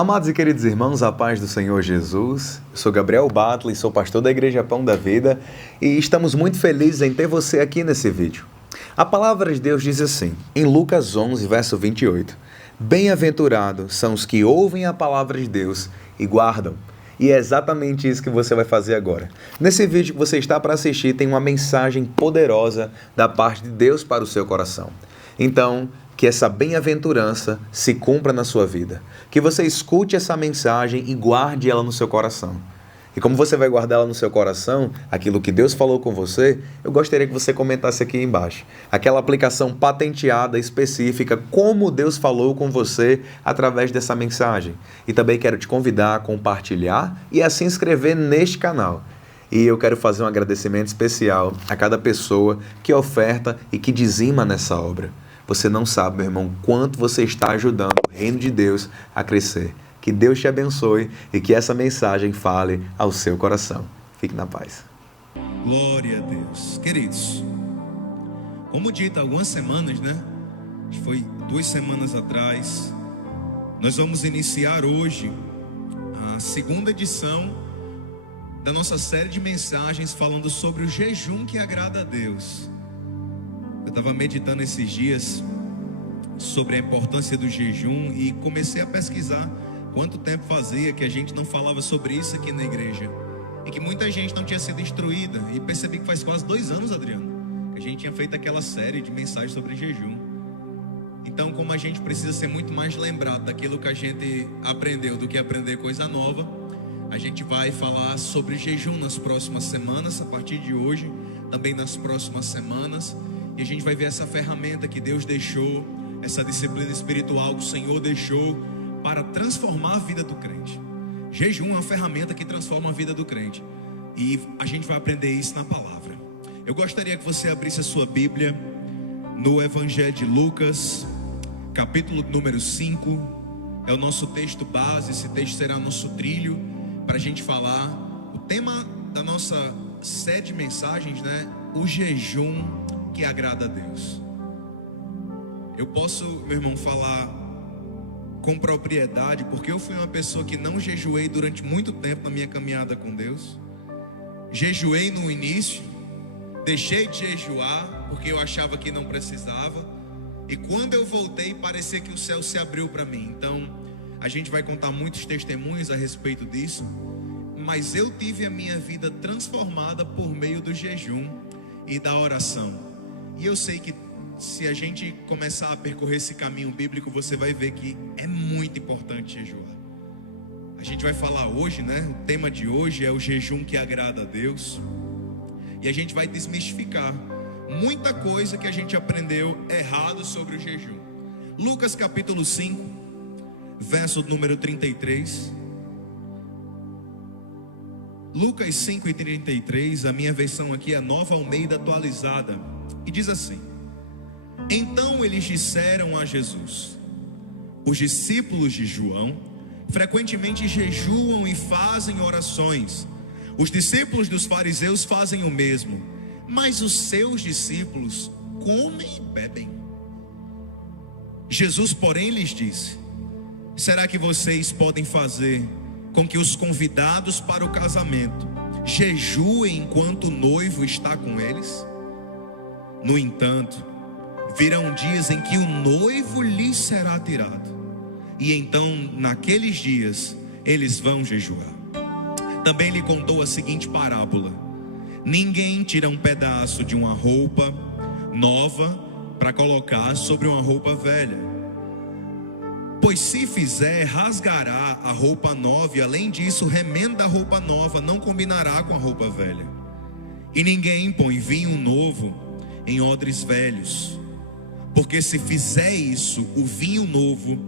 Amados e queridos irmãos, a paz do Senhor Jesus. Eu sou Gabriel Battle, sou pastor da Igreja Pão da Vida e estamos muito felizes em ter você aqui nesse vídeo. A palavra de Deus diz assim, em Lucas 11, verso 28, Bem-aventurados são os que ouvem a palavra de Deus e guardam. E é exatamente isso que você vai fazer agora. Nesse vídeo que você está para assistir tem uma mensagem poderosa da parte de Deus para o seu coração. Então, que essa bem-aventurança se cumpra na sua vida. Que você escute essa mensagem e guarde ela no seu coração. E como você vai guardar ela no seu coração, aquilo que Deus falou com você, eu gostaria que você comentasse aqui embaixo. Aquela aplicação patenteada, específica, como Deus falou com você através dessa mensagem. E também quero te convidar a compartilhar e a se inscrever neste canal. E eu quero fazer um agradecimento especial a cada pessoa que oferta e que dizima nessa obra. Você não sabe, meu irmão, quanto você está ajudando o reino de Deus a crescer. Que Deus te abençoe e que essa mensagem fale ao seu coração. Fique na paz. Glória a Deus. Queridos, como dito há algumas semanas, Acho que foi 2 semanas atrás, nós vamos iniciar hoje a segunda edição da nossa série de mensagens falando sobre o jejum que agrada a Deus. Eu estava meditando esses dias sobre a importância do jejum e comecei a pesquisar quanto tempo fazia que a gente não falava sobre isso aqui na igreja e que muita gente não tinha sido instruída, e percebi que faz quase 2 anos, Adriano, que a gente tinha feito aquela série de mensagens sobre jejum. Então, como a gente precisa ser muito mais lembrado daquilo que a gente aprendeu do que aprender coisa nova, a gente vai falar sobre jejum nas próximas semanas, a partir de hoje, também nas próximas semanas. E a gente vai ver essa ferramenta que Deus deixou, essa disciplina espiritual que o Senhor deixou para transformar a vida do crente. Jejum é uma ferramenta que transforma a vida do crente. E a gente vai aprender isso na palavra. Eu gostaria que você abrisse a sua Bíblia no Evangelho de Lucas, capítulo número 5. É o nosso texto base, esse texto será nosso trilho para a gente falar. O tema da nossa série de mensagens, o jejum que agrada a Deus. Eu posso, meu irmão, falar com propriedade, porque eu fui uma pessoa que não jejuei durante muito tempo na minha caminhada com Deus. Jejuei no início, deixei de jejuar porque eu achava que não precisava, e quando eu voltei parecia que o céu se abriu para mim. Então a gente vai contar muitos testemunhos a respeito disso, mas eu tive a minha vida transformada por meio do jejum e da oração. E eu sei que se a gente começar a percorrer esse caminho bíblico, você vai ver que é muito importante jejuar. A gente vai falar hoje, o tema de hoje é o jejum que agrada a Deus. E a gente vai desmistificar muita coisa que a gente aprendeu errado sobre o jejum. Lucas capítulo 5, verso número 33. Lucas 5:33, a minha versão aqui é Nova Almeida atualizada. E diz assim: Então eles disseram a Jesus: Os discípulos de João frequentemente jejuam e fazem orações. Os discípulos dos fariseus fazem o mesmo, mas os seus discípulos comem e bebem. Jesus, porém, lhes disse: Será que vocês podem fazer com que os convidados para o casamento jejuem enquanto o noivo está com eles? No entanto, virão dias em que o noivo lhes será tirado, e então naqueles dias eles vão jejuar. Também lhe contou a seguinte parábola: Ninguém tira um pedaço de uma roupa nova para colocar sobre uma roupa velha, pois se fizer, rasgará a roupa nova, e além disso, o remendo da roupa nova não combinará com a roupa velha. E ninguém põe vinho novo em odres velhos, porque se fizer isso, o vinho novo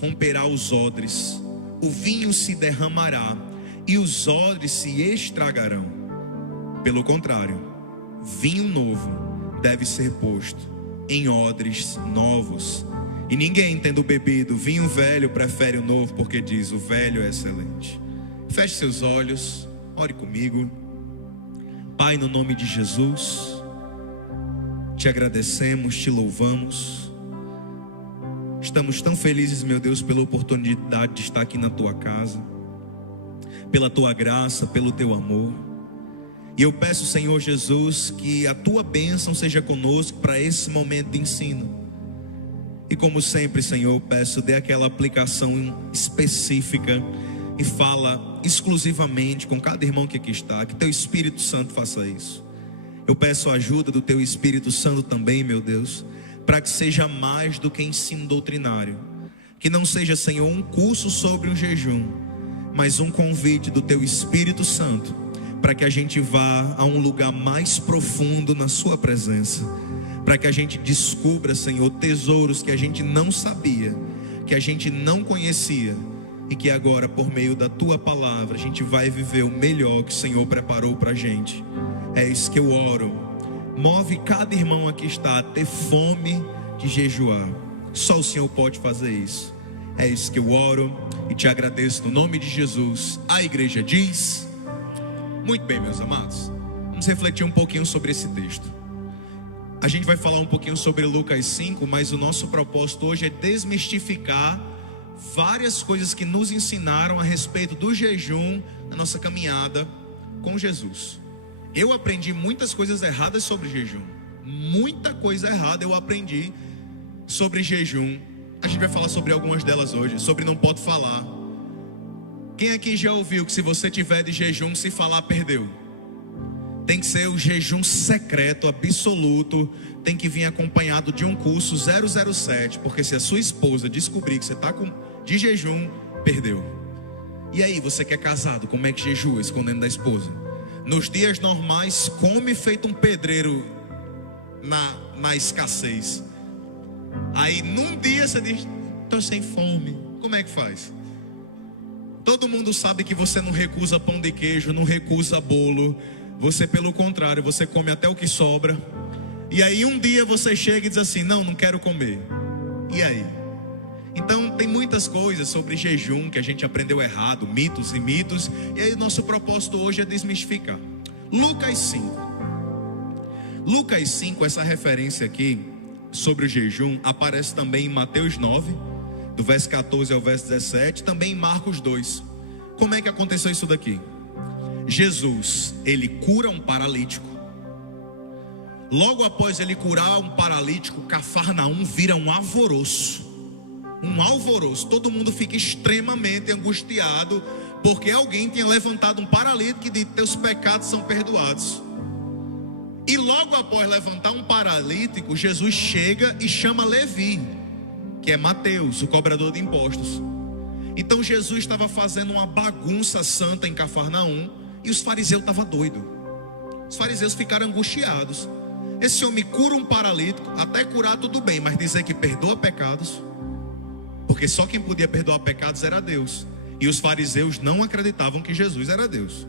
romperá os odres, o vinho se derramará e os odres se estragarão. Pelo contrário, vinho novo deve ser posto em odres novos. E ninguém, tendo bebido vinho velho, prefere o novo, porque diz: o velho é excelente. Feche seus olhos, ore comigo. Pai, no nome de Jesus, te agradecemos, te louvamos Estamos tão felizes, meu Deus, pela oportunidade de estar aqui na tua casa, pela tua graça, pelo teu amor. E eu peço, Senhor Jesus, que a tua bênção seja conosco para esse momento de ensino. E como sempre, Senhor, eu peço, dê aquela aplicação específica e fala exclusivamente com cada irmão que aqui está, que teu Espírito Santo faça isso. Eu peço a ajuda do teu Espírito Santo também, meu Deus, para que seja mais do que ensino doutrinário, que não seja, Senhor, um curso sobre um jejum, mas um convite do teu Espírito Santo, para que a gente vá a um lugar mais profundo na sua presença, para que a gente descubra, Senhor, tesouros que a gente não sabia, que a gente não conhecia, e que agora, por meio da tua palavra, a gente vai viver o melhor que o Senhor preparou para a gente. É isso que eu oro. Move cada irmão aqui está a ter fome de jejuar. Só o Senhor pode fazer isso. É isso que eu oro e te agradeço no nome de Jesus. A igreja diz: muito bem, meus amados, vamos refletir um pouquinho sobre esse texto. A gente vai falar um pouquinho sobre Lucas 5, mas o nosso propósito hoje é desmistificar várias coisas que nos ensinaram a respeito do jejum na nossa caminhada com Jesus. Eu aprendi muitas coisas erradas sobre jejum. Muita coisa errada eu aprendi sobre jejum. A gente vai falar sobre algumas delas hoje. Sobre não pode falar. Quem aqui já ouviu que se você tiver de jejum, se falar, perdeu? Tem que ser o jejum secreto, absoluto. Tem que vir acompanhado de um curso 007. Porque se a sua esposa descobrir que você está de jejum, perdeu. E aí, você que é casado, como é que jejua escondendo da esposa? Nos dias normais, come feito um pedreiro na escassez. Aí num dia você diz: estou sem fome. Como é que faz? Todo mundo sabe que você não recusa pão de queijo, não recusa bolo. Você, pelo contrário, você come até o que sobra. E aí um dia você chega e diz assim: não quero comer. E aí? Então tem muitas coisas sobre jejum que a gente aprendeu errado, mitos e mitos. E aí o nosso propósito hoje é desmistificar. Lucas 5, essa referência aqui sobre o jejum aparece também em Mateus 9, do verso 14 ao verso 17, também em Marcos 2. Como é que aconteceu isso daqui? Jesus, ele cura um paralítico. Logo após ele curar um paralítico, Cafarnaum vira um alvoroço. Todo mundo fica extremamente angustiado, porque alguém tinha levantado um paralítico e disse: teus pecados são perdoados. E logo após levantar um paralítico, Jesus chega e chama Levi, que é Mateus, o cobrador de impostos. Então Jesus estava fazendo uma bagunça santa em Cafarnaum, e os fariseus estavam doidos. Os fariseus ficaram angustiados. Esse homem cura um paralítico, até curar tudo bem, mas dizer que perdoa pecados, porque só quem podia perdoar pecados era Deus. E os fariseus não acreditavam que Jesus era Deus.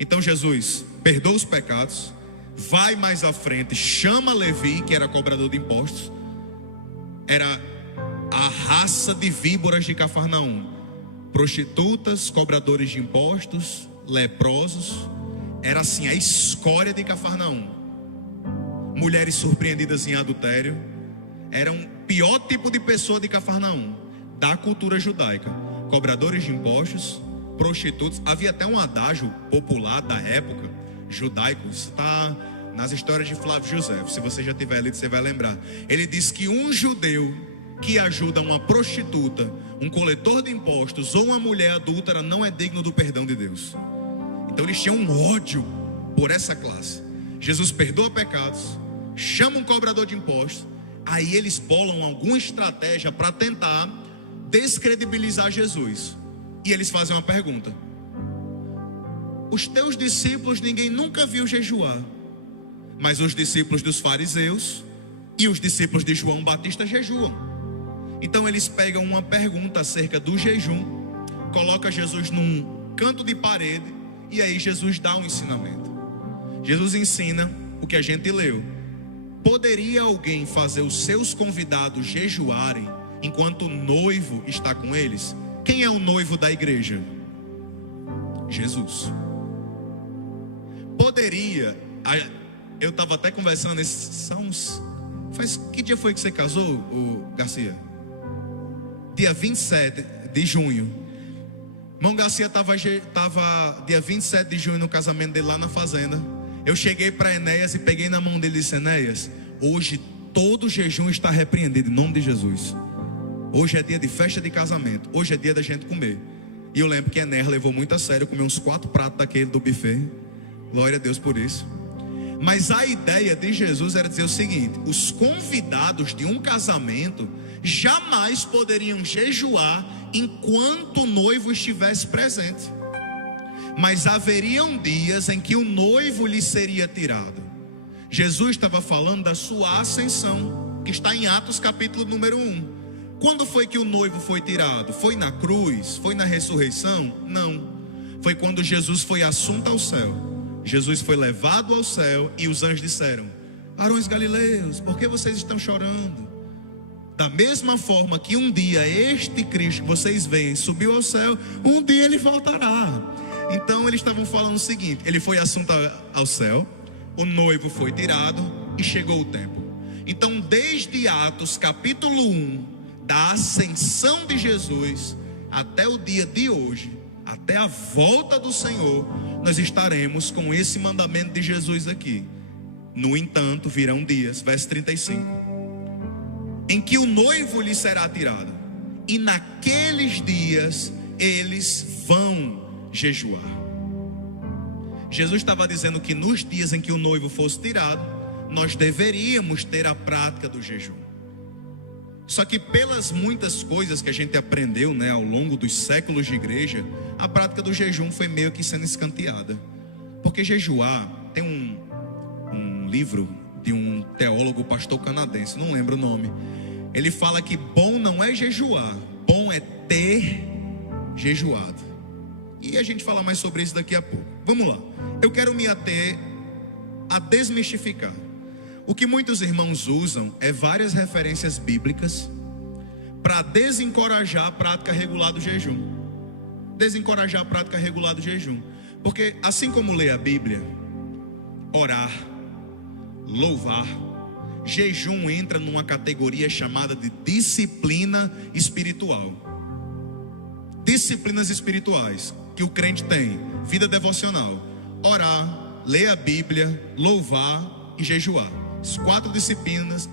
Então Jesus perdoa os pecados, vai mais à frente, chama Levi, que era cobrador de impostos. Era a raça de víboras de Cafarnaum. Prostitutas, cobradores de impostos, leprosos. Era assim a escória de Cafarnaum. Mulheres surpreendidas em adultério. Era um pior tipo de pessoa de Cafarnaum, da cultura judaica. Cobradores de impostos, prostitutos. Havia até um adágio popular da época, judaico. Isso está nas histórias de Flávio José. Se você já tiver lido, você vai lembrar. Ele diz que um judeu que ajuda uma prostituta, um coletor de impostos ou uma mulher adúltera não é digno do perdão de Deus. Então eles tinham um ódio por essa classe. Jesus perdoa pecados, chama um cobrador de impostos. Aí eles bolam alguma estratégia para tentar descredibilizar Jesus. E eles fazem uma pergunta: os teus discípulos ninguém nunca viu jejuar, mas os discípulos dos fariseus e os discípulos de João Batista jejuam. Então eles pegam uma pergunta acerca do jejum, coloca Jesus num canto de parede, e aí Jesus dá um ensinamento. Jesus ensina o que a gente leu. Poderia alguém fazer os seus convidados jejuarem enquanto o noivo está com eles? Quem é o noivo da igreja? Jesus. Poderia. Eu estava até conversando esses. Faz que dia foi que você casou, Garcia? dia 27 de junho. Irmão Garcia estava dia 27 de junho no casamento dele lá na fazenda. Eu cheguei para Enéas e peguei na mão dele e disse: Enéas, hoje todo jejum está repreendido em nome de Jesus. Hoje é dia de festa de casamento. Hoje é dia da gente comer. E eu lembro que Enéas levou muito a sério, comeu uns 4 pratos daquele do buffet. Glória a Deus por isso. Mas a ideia de Jesus era dizer o seguinte: os convidados de um casamento jamais poderiam jejuar enquanto o noivo estivesse presente. Mas haveriam dias em que o noivo lhe seria tirado. Jesus estava falando da sua ascensão, que está em Atos capítulo número 1. Quando foi que o noivo foi tirado? Foi na cruz? Foi na ressurreição? Não. Foi quando Jesus foi assunto ao céu. Jesus foi levado ao céu e os anjos disseram: Varões galileus, por que vocês estão chorando? Da mesma forma que um dia este Cristo que vocês veem subiu ao céu, um dia ele voltará. Então eles estavam falando o seguinte: ele foi assunto ao céu, o noivo foi tirado e chegou o tempo. Então desde Atos capítulo 1, da ascensão de Jesus até o dia de hoje, até a volta do Senhor, nós estaremos com esse mandamento de Jesus aqui. No entanto, virão dias, verso 35, em que o noivo lhe será tirado, e naqueles dias eles vão jejuar. Jesus estava dizendo que nos dias em que o noivo fosse tirado, nós deveríamos ter a prática do jejum. Só que pelas muitas coisas que a gente aprendeu, ao longo dos séculos de igreja, a prática do jejum foi meio que sendo escanteada. Porque jejuar, tem um livro de um teólogo, pastor canadense, não lembro o nome. Ele fala que bom não é jejuar, bom é ter jejuado. E a gente fala mais sobre isso daqui a pouco. Vamos lá, eu quero me ater a desmistificar. O que muitos irmãos usam é várias referências bíblicas para desencorajar a prática regular do jejum. Desencorajar a prática regular do jejum. Porque assim como ler a Bíblia, orar, louvar, jejum entra numa categoria chamada de disciplina espiritual. Disciplinas espirituais que o crente tem: vida devocional, orar, ler a Bíblia, louvar e jejuar. As 4 disciplinas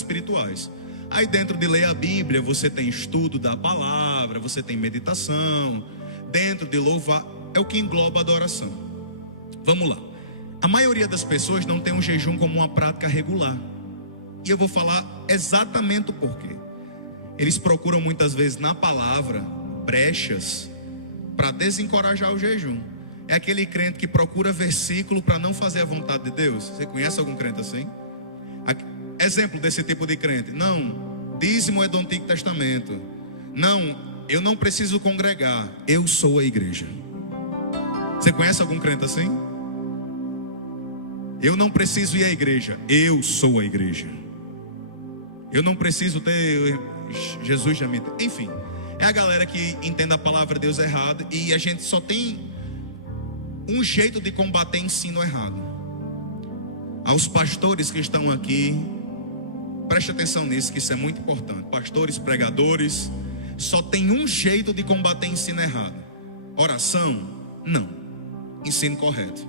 espirituais. Aí dentro de ler a Bíblia você tem estudo da palavra, você tem meditação. Dentro de louvar é o que engloba a adoração. Vamos lá. A maioria das pessoas não tem um jejum como uma prática regular. E eu vou falar exatamente o porquê. Eles procuram muitas vezes na palavra brechas para desencorajar o jejum. É aquele crente que procura versículo para não fazer a vontade de Deus. Você conhece algum crente assim? Exemplo desse tipo de crente: não, dízimo é do Antigo Testamento. Não, eu não preciso congregar, eu sou a igreja. Você conhece algum crente assim? Eu não preciso ir à igreja, eu sou a igreja. Eu não preciso ter Jesus já me... Enfim, é a galera que entende a palavra de Deus errado. E a gente só tem um jeito de combater ensino errado. Aos pastores que estão aqui, preste atenção nisso, que isso é muito importante. Pastores, pregadores, só tem um jeito de combater ensino errado: oração? Não, ensino correto.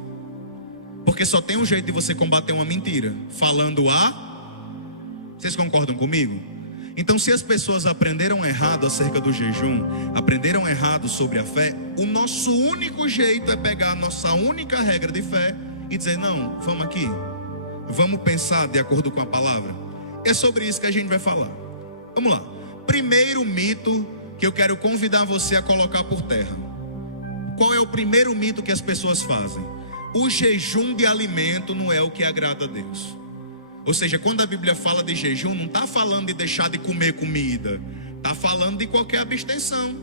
Porque só tem um jeito de você combater uma mentira: falando a... Vocês concordam comigo? Então, se as pessoas aprenderam errado acerca do jejum, aprenderam errado sobre a fé, o nosso único jeito é pegar a nossa única regra de fé e dizer: não, vamos aqui, vamos pensar de acordo com a palavra. É sobre isso que a gente vai falar. Vamos lá. Primeiro mito que eu quero convidar você a colocar por terra. Qual é o primeiro mito que as pessoas fazem? O jejum de alimento não é o que agrada a Deus. Ou seja, quando a Bíblia fala de jejum, não está falando de deixar de comer comida, está falando de qualquer abstenção.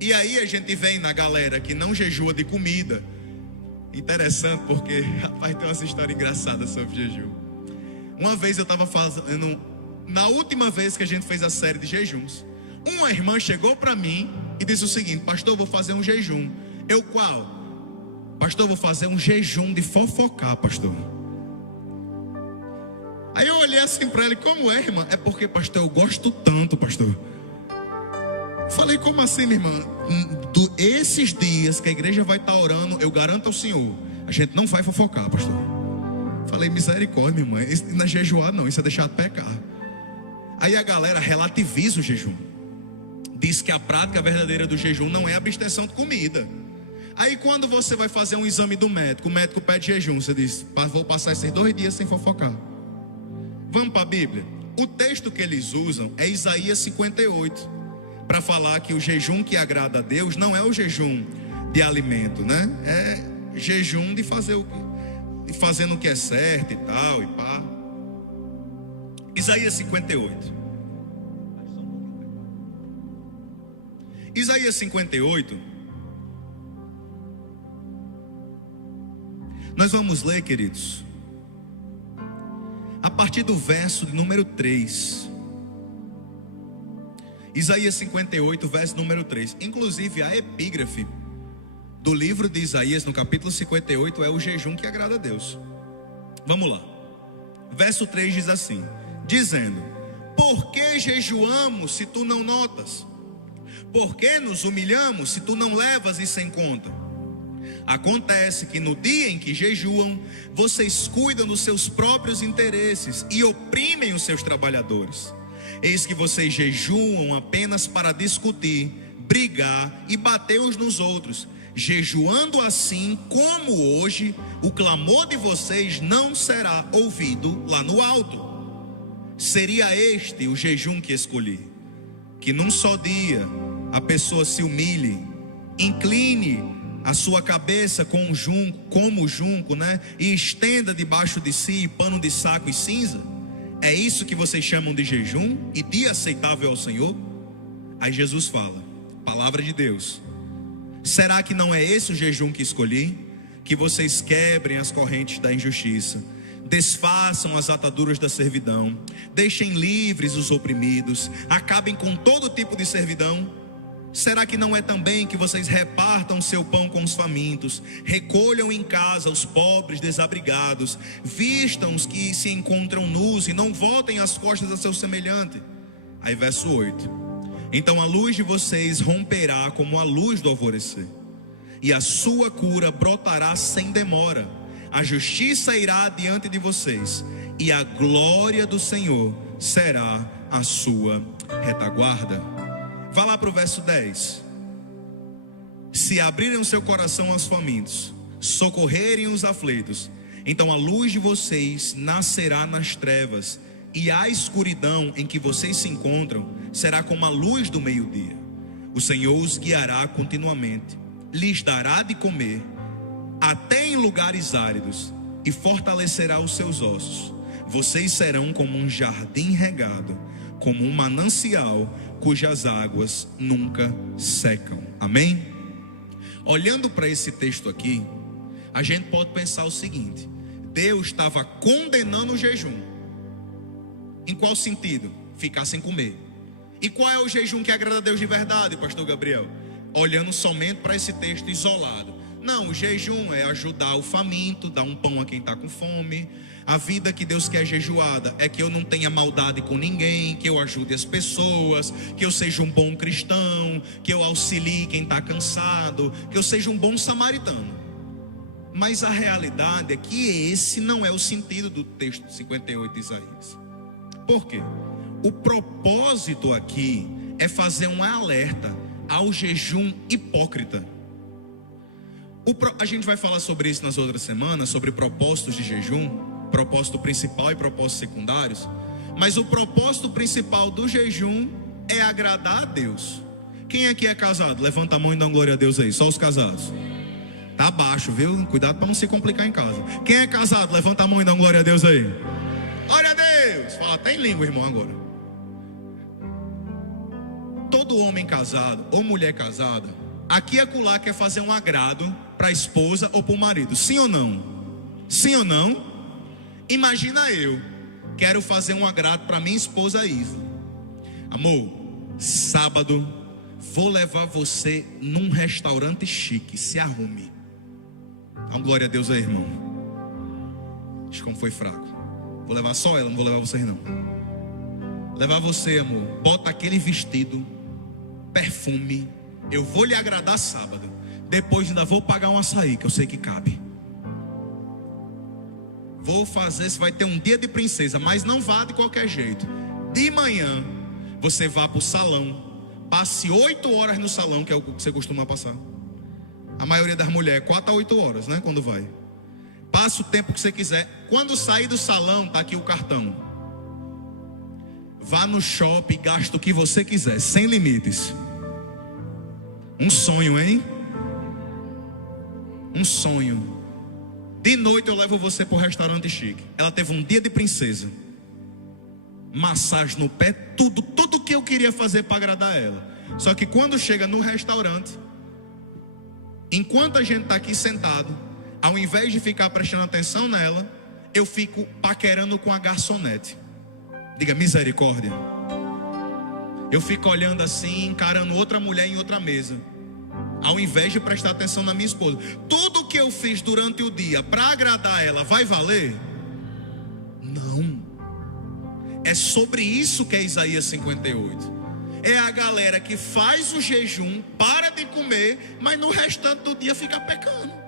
E aí a gente vem na galera que não jejua de comida. Interessante porque, rapaz, tem uma história engraçada sobre jejum. Uma vez eu estava fazendo, na última vez que a gente fez a série de jejuns, uma irmã chegou para mim e disse o seguinte: pastor, eu vou fazer um jejum. Eu, qual? Pastor, eu vou fazer um jejum de fofocar, pastor. Aí eu olhei assim para ele: como é, irmã? É porque, pastor, eu gosto tanto, pastor. Falei, como assim, minha irmã? Esses dias que a igreja vai estar orando, eu garanto ao Senhor, a gente não vai fofocar, pastor. Falei, misericórdia, minha irmã, isso não é jejuar não, isso é deixar de pecar. Aí a galera relativiza o jejum, diz que a prática verdadeira do jejum não é a abstenção de comida. Aí quando você vai fazer um exame do médico, o médico pede jejum, você diz, vou passar esses 2 dias sem fofocar. Vamos para a Bíblia. O texto que eles usam é Isaías 58, para falar que o jejum que agrada a Deus não é o jejum de alimento, né? É jejum de fazer de fazendo o que é certo e tal, e pá. Isaías 58. Isaías 58. Nós vamos ler, queridos, a partir do verso de número 3. Isaías 58, verso número 3. Inclusive a epígrafe do livro de Isaías, no capítulo 58, é o jejum que agrada a Deus. Vamos lá. Verso 3 diz assim, dizendo: por que jejuamos se tu não notas? Por que nos humilhamos se tu não levas isso em conta? Acontece que no dia em que jejuam, vocês cuidam dos seus próprios interesses e oprimem os seus trabalhadores. Eis que vocês jejuam apenas para discutir, brigar e bater uns nos outros. Jejuando assim, como hoje, o clamor de vocês não será ouvido lá no alto. Seria este o jejum que escolhi: que num só dia a pessoa se humilhe, incline a sua cabeça como o junco, né? E estenda debaixo de si pano de saco e cinza. É isso que vocês chamam de jejum e dia aceitável ao Senhor? Aí Jesus fala, palavra de Deus: será que não é esse o jejum que escolhi? Que vocês quebrem as correntes da injustiça, desfaçam as ataduras da servidão, deixem livres os oprimidos, acabem com todo tipo de servidão. Será que não é também que vocês repartam seu pão com os famintos, recolham em casa os pobres desabrigados, vistam os que se encontram nus e não voltem as costas a seu semelhante? Aí verso 8: então a luz de vocês romperá como a luz do alvorecer, e a sua cura brotará sem demora. A justiça irá diante de vocês, e a glória do Senhor será a sua retaguarda. Vá lá para o verso 10. Se abrirem o seu coração aos famintos, socorrerem os aflitos, então a luz de vocês nascerá nas trevas, e a escuridão em que vocês se encontram será como a luz do meio-dia. O Senhor os guiará continuamente, lhes dará de comer até em lugares áridos, e fortalecerá os seus ossos. Vocês serão como um jardim regado, como um manancial cujas águas nunca secam. Amém? Olhando para esse texto aqui, a gente pode pensar o seguinte: Deus estava condenando o jejum. Em qual sentido? Ficar sem comer. E qual é o jejum que agrada a Deus de verdade, pastor Gabriel? Olhando somente para esse texto isolado. Não, o jejum é ajudar o faminto, dar um pão a quem está com fome. A vida que Deus quer jejuada é que eu não tenha maldade com ninguém, que eu ajude as pessoas, que eu seja um bom cristão, que eu auxilie quem está cansado, que eu seja um bom samaritano. Mas a realidade é que esse não é o sentido do texto 58 de Isaías. Por quê? O propósito aqui é fazer um alerta ao jejum hipócrita. A gente vai falar sobre isso nas outras semanas, sobre propósitos de jejum, propósito principal e propósitos secundários. Mas o propósito principal do jejum é agradar a Deus. Quem aqui é casado? Levanta a mão e dá uma glória a Deus aí. Só os casados. Tá baixo, viu? Cuidado para não se complicar em casa. Quem é casado? Levanta a mão e dá uma glória a Deus aí. Glória a Deus. Fala até em língua, irmão, agora. Todo homem casado ou mulher casada, aqui e acolá, quer fazer um agrado para a esposa ou para o marido. Sim ou não? Sim ou não? Imagina eu quero fazer um agrado para minha esposa Isa. Amor, sábado vou levar você num restaurante chique, se arrume. Dá uma glória a Deus aí, irmão. Acho como foi fraco. Vou levar só ela, não vou levar vocês não. Levar você, amor, bota aquele vestido perfume. Eu vou lhe agradar sábado. Depois ainda vou pagar um açaí, que eu sei que cabe. Vou fazer, você vai ter um dia de princesa, mas não vá de qualquer jeito. De manhã, você vá para o salão. Passe 8 horas no salão, que é o que você costuma passar. A maioria das mulheres, 4 a 8 horas, né? Quando vai. Passa o tempo que você quiser. Quando sair do salão, tá aqui o cartão. Vá no shopping, gasta o que você quiser, sem limites. Um sonho, hein? Um sonho. De noite eu levo você para o restaurante chique. Ela teve um dia de princesa. Massagem no pé, tudo que eu queria fazer para agradar ela. Só que quando chega no restaurante, enquanto a gente está aqui sentado, ao invés de ficar prestando atenção nela, eu fico paquerando com a garçonete. Diga misericórdia. Eu fico olhando assim, encarando outra mulher em outra mesa, ao invés de prestar atenção na minha esposa. Tudo que eu fiz durante o dia para agradar ela, vai valer? Não. É sobre isso que é Isaías 58. É a galera que faz o jejum, para de comer, mas no restante do dia fica pecando.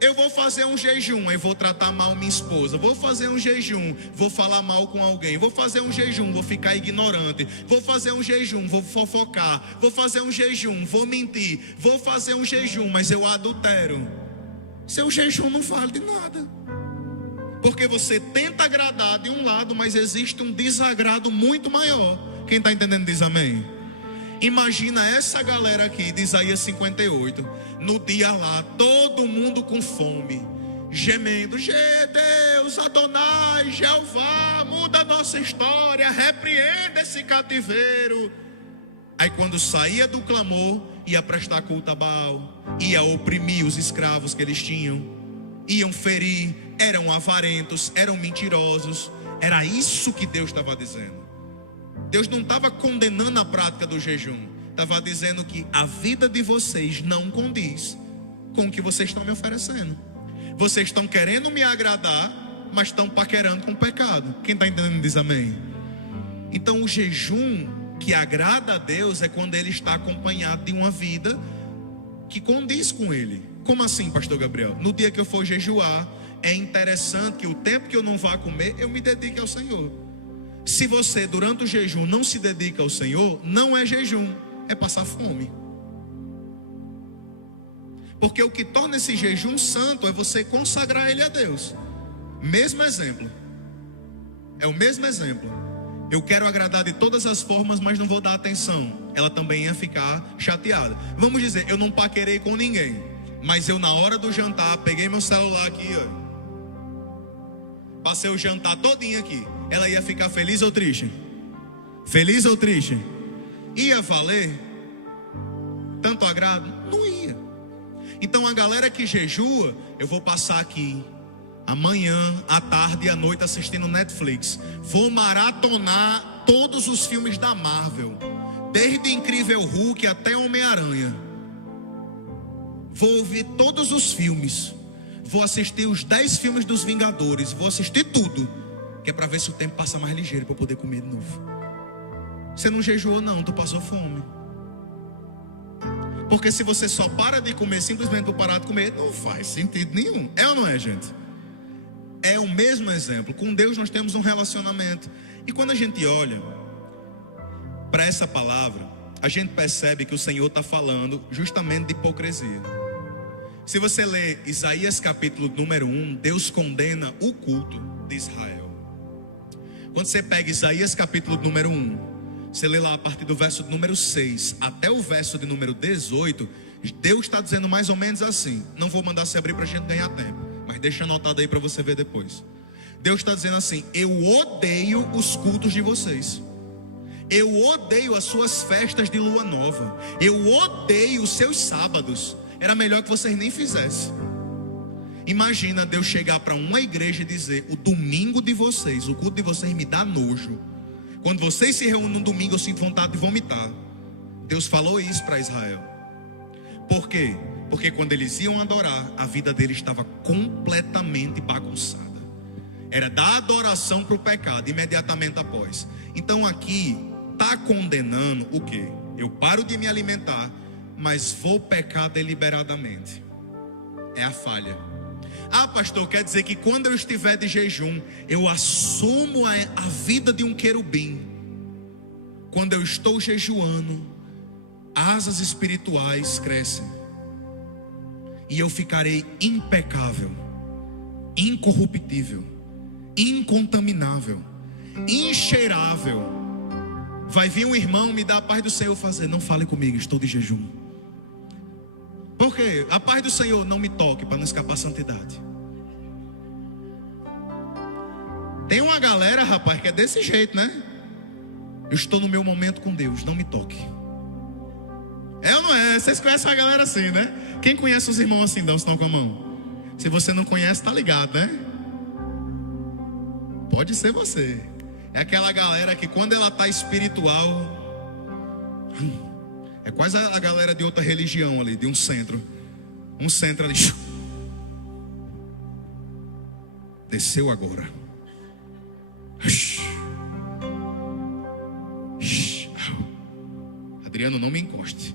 Eu vou fazer um jejum, aí vou tratar mal minha esposa. Vou fazer um jejum, vou falar mal com alguém. Vou fazer um jejum, vou ficar ignorante. Vou fazer um jejum, vou fofocar. Vou fazer um jejum, vou mentir. Vou fazer um jejum, mas eu adultero. Seu jejum não vale de nada. Porque você tenta agradar de um lado, mas existe um desagrado muito maior. Quem está entendendo diz amém? Imagina essa galera aqui de Isaías 58. No dia lá, todo mundo com fome, gemendo: Deus, Adonai, Jeová, muda a nossa história, repreenda esse cativeiro. Aí quando saía do clamor, ia prestar culto a Baal, ia oprimir os escravos que eles tinham, iam ferir, eram avarentos, eram mentirosos. Era isso que Deus estava dizendo. Deus não estava condenando a prática do jejum, estava dizendo que a vida de vocês não condiz com o que vocês estão me oferecendo. Vocês estão querendo me agradar, mas estão paquerando com o pecado. Quem está entendendo diz amém? Então o jejum que agrada a Deus é quando ele está acompanhado de uma vida que condiz com ele. Como assim, pastor Gabriel? No dia que eu for jejuar, é interessante que o tempo que eu não vá comer, eu me dedique ao Senhor. Se você durante o jejum não se dedica ao Senhor, não é jejum, é passar fome. Porque o que torna esse jejum santo é você consagrar ele a Deus. Mesmo exemplo. É o mesmo exemplo. Eu quero agradar de todas as formas, mas não vou dar atenção. Ela também ia ficar chateada. Vamos dizer, eu não paquerei com ninguém, mas eu na hora do jantar, peguei meu celular aqui, ó, passei o jantar todinho aqui. Ela ia ficar feliz ou triste? Feliz ou triste? Ia valer tanto agrado? Não ia. Então a galera que jejua, eu vou passar aqui amanhã, à tarde e à noite assistindo Netflix. Vou maratonar todos os filmes da Marvel, desde Incrível Hulk até Homem-Aranha. Vou ouvir todos os filmes. Vou assistir os 10 filmes dos Vingadores. Vou assistir tudo, que é para ver se o tempo passa mais ligeiro, para poder comer de novo. Você não jejuou não, tu passou fome. Porque se você só para de comer simplesmente por parar de comer, não faz sentido nenhum. É ou não é, gente? É o mesmo exemplo. Com Deus nós temos um relacionamento. E quando a gente olha para essa palavra, a gente percebe que o Senhor está falando justamente de hipocrisia. Se você ler Isaías capítulo número 1, Deus condena o culto de Israel. Quando você pega Isaías capítulo número 1, você lê lá a partir do verso número 6 até o verso de número 18, Deus está dizendo mais ou menos assim. Não vou mandar você abrir para a gente ganhar tempo, mas deixa anotado aí para você ver depois. Deus está dizendo assim: eu odeio os cultos de vocês. Eu odeio as suas festas de lua nova. Eu odeio os seus sábados. Era melhor que vocês nem fizessem. Imagina Deus chegar para uma igreja e dizer: o domingo de vocês, o culto de vocês me dá nojo. Quando vocês se reúnem no domingo, eu sinto vontade de vomitar. Deus falou isso para Israel. Por quê? Porque quando eles iam adorar, a vida deles estava completamente bagunçada. Era da adoração para o pecado, imediatamente após. Então aqui está condenando o quê? Eu paro de me alimentar, mas vou pecar deliberadamente. É a falha. Ah, pastor, quer dizer que quando eu estiver de jejum, eu assumo a vida de um querubim. Quando eu estou jejuando, asas espirituais crescem. E eu ficarei impecável, incorruptível, incontaminável, incheirável. Vai vir um irmão me dar a paz do Senhor fazer: não fale comigo, estou de jejum. Por quê? A paz do Senhor, não me toque, para não escapar a santidade. Tem uma galera, rapaz, que é desse jeito, né? Eu estou no meu momento com Deus, não me toque. É ou não é? Vocês conhecem a galera assim, né? Quem conhece os irmãos assim, dá um sinal com a mão. Se você não conhece, tá ligado, né? Pode ser você. É aquela galera que quando ela tá espiritual, é quase a galera de outra religião ali, de um centro. Um centro ali. Desceu agora. Adriano, não me encoste.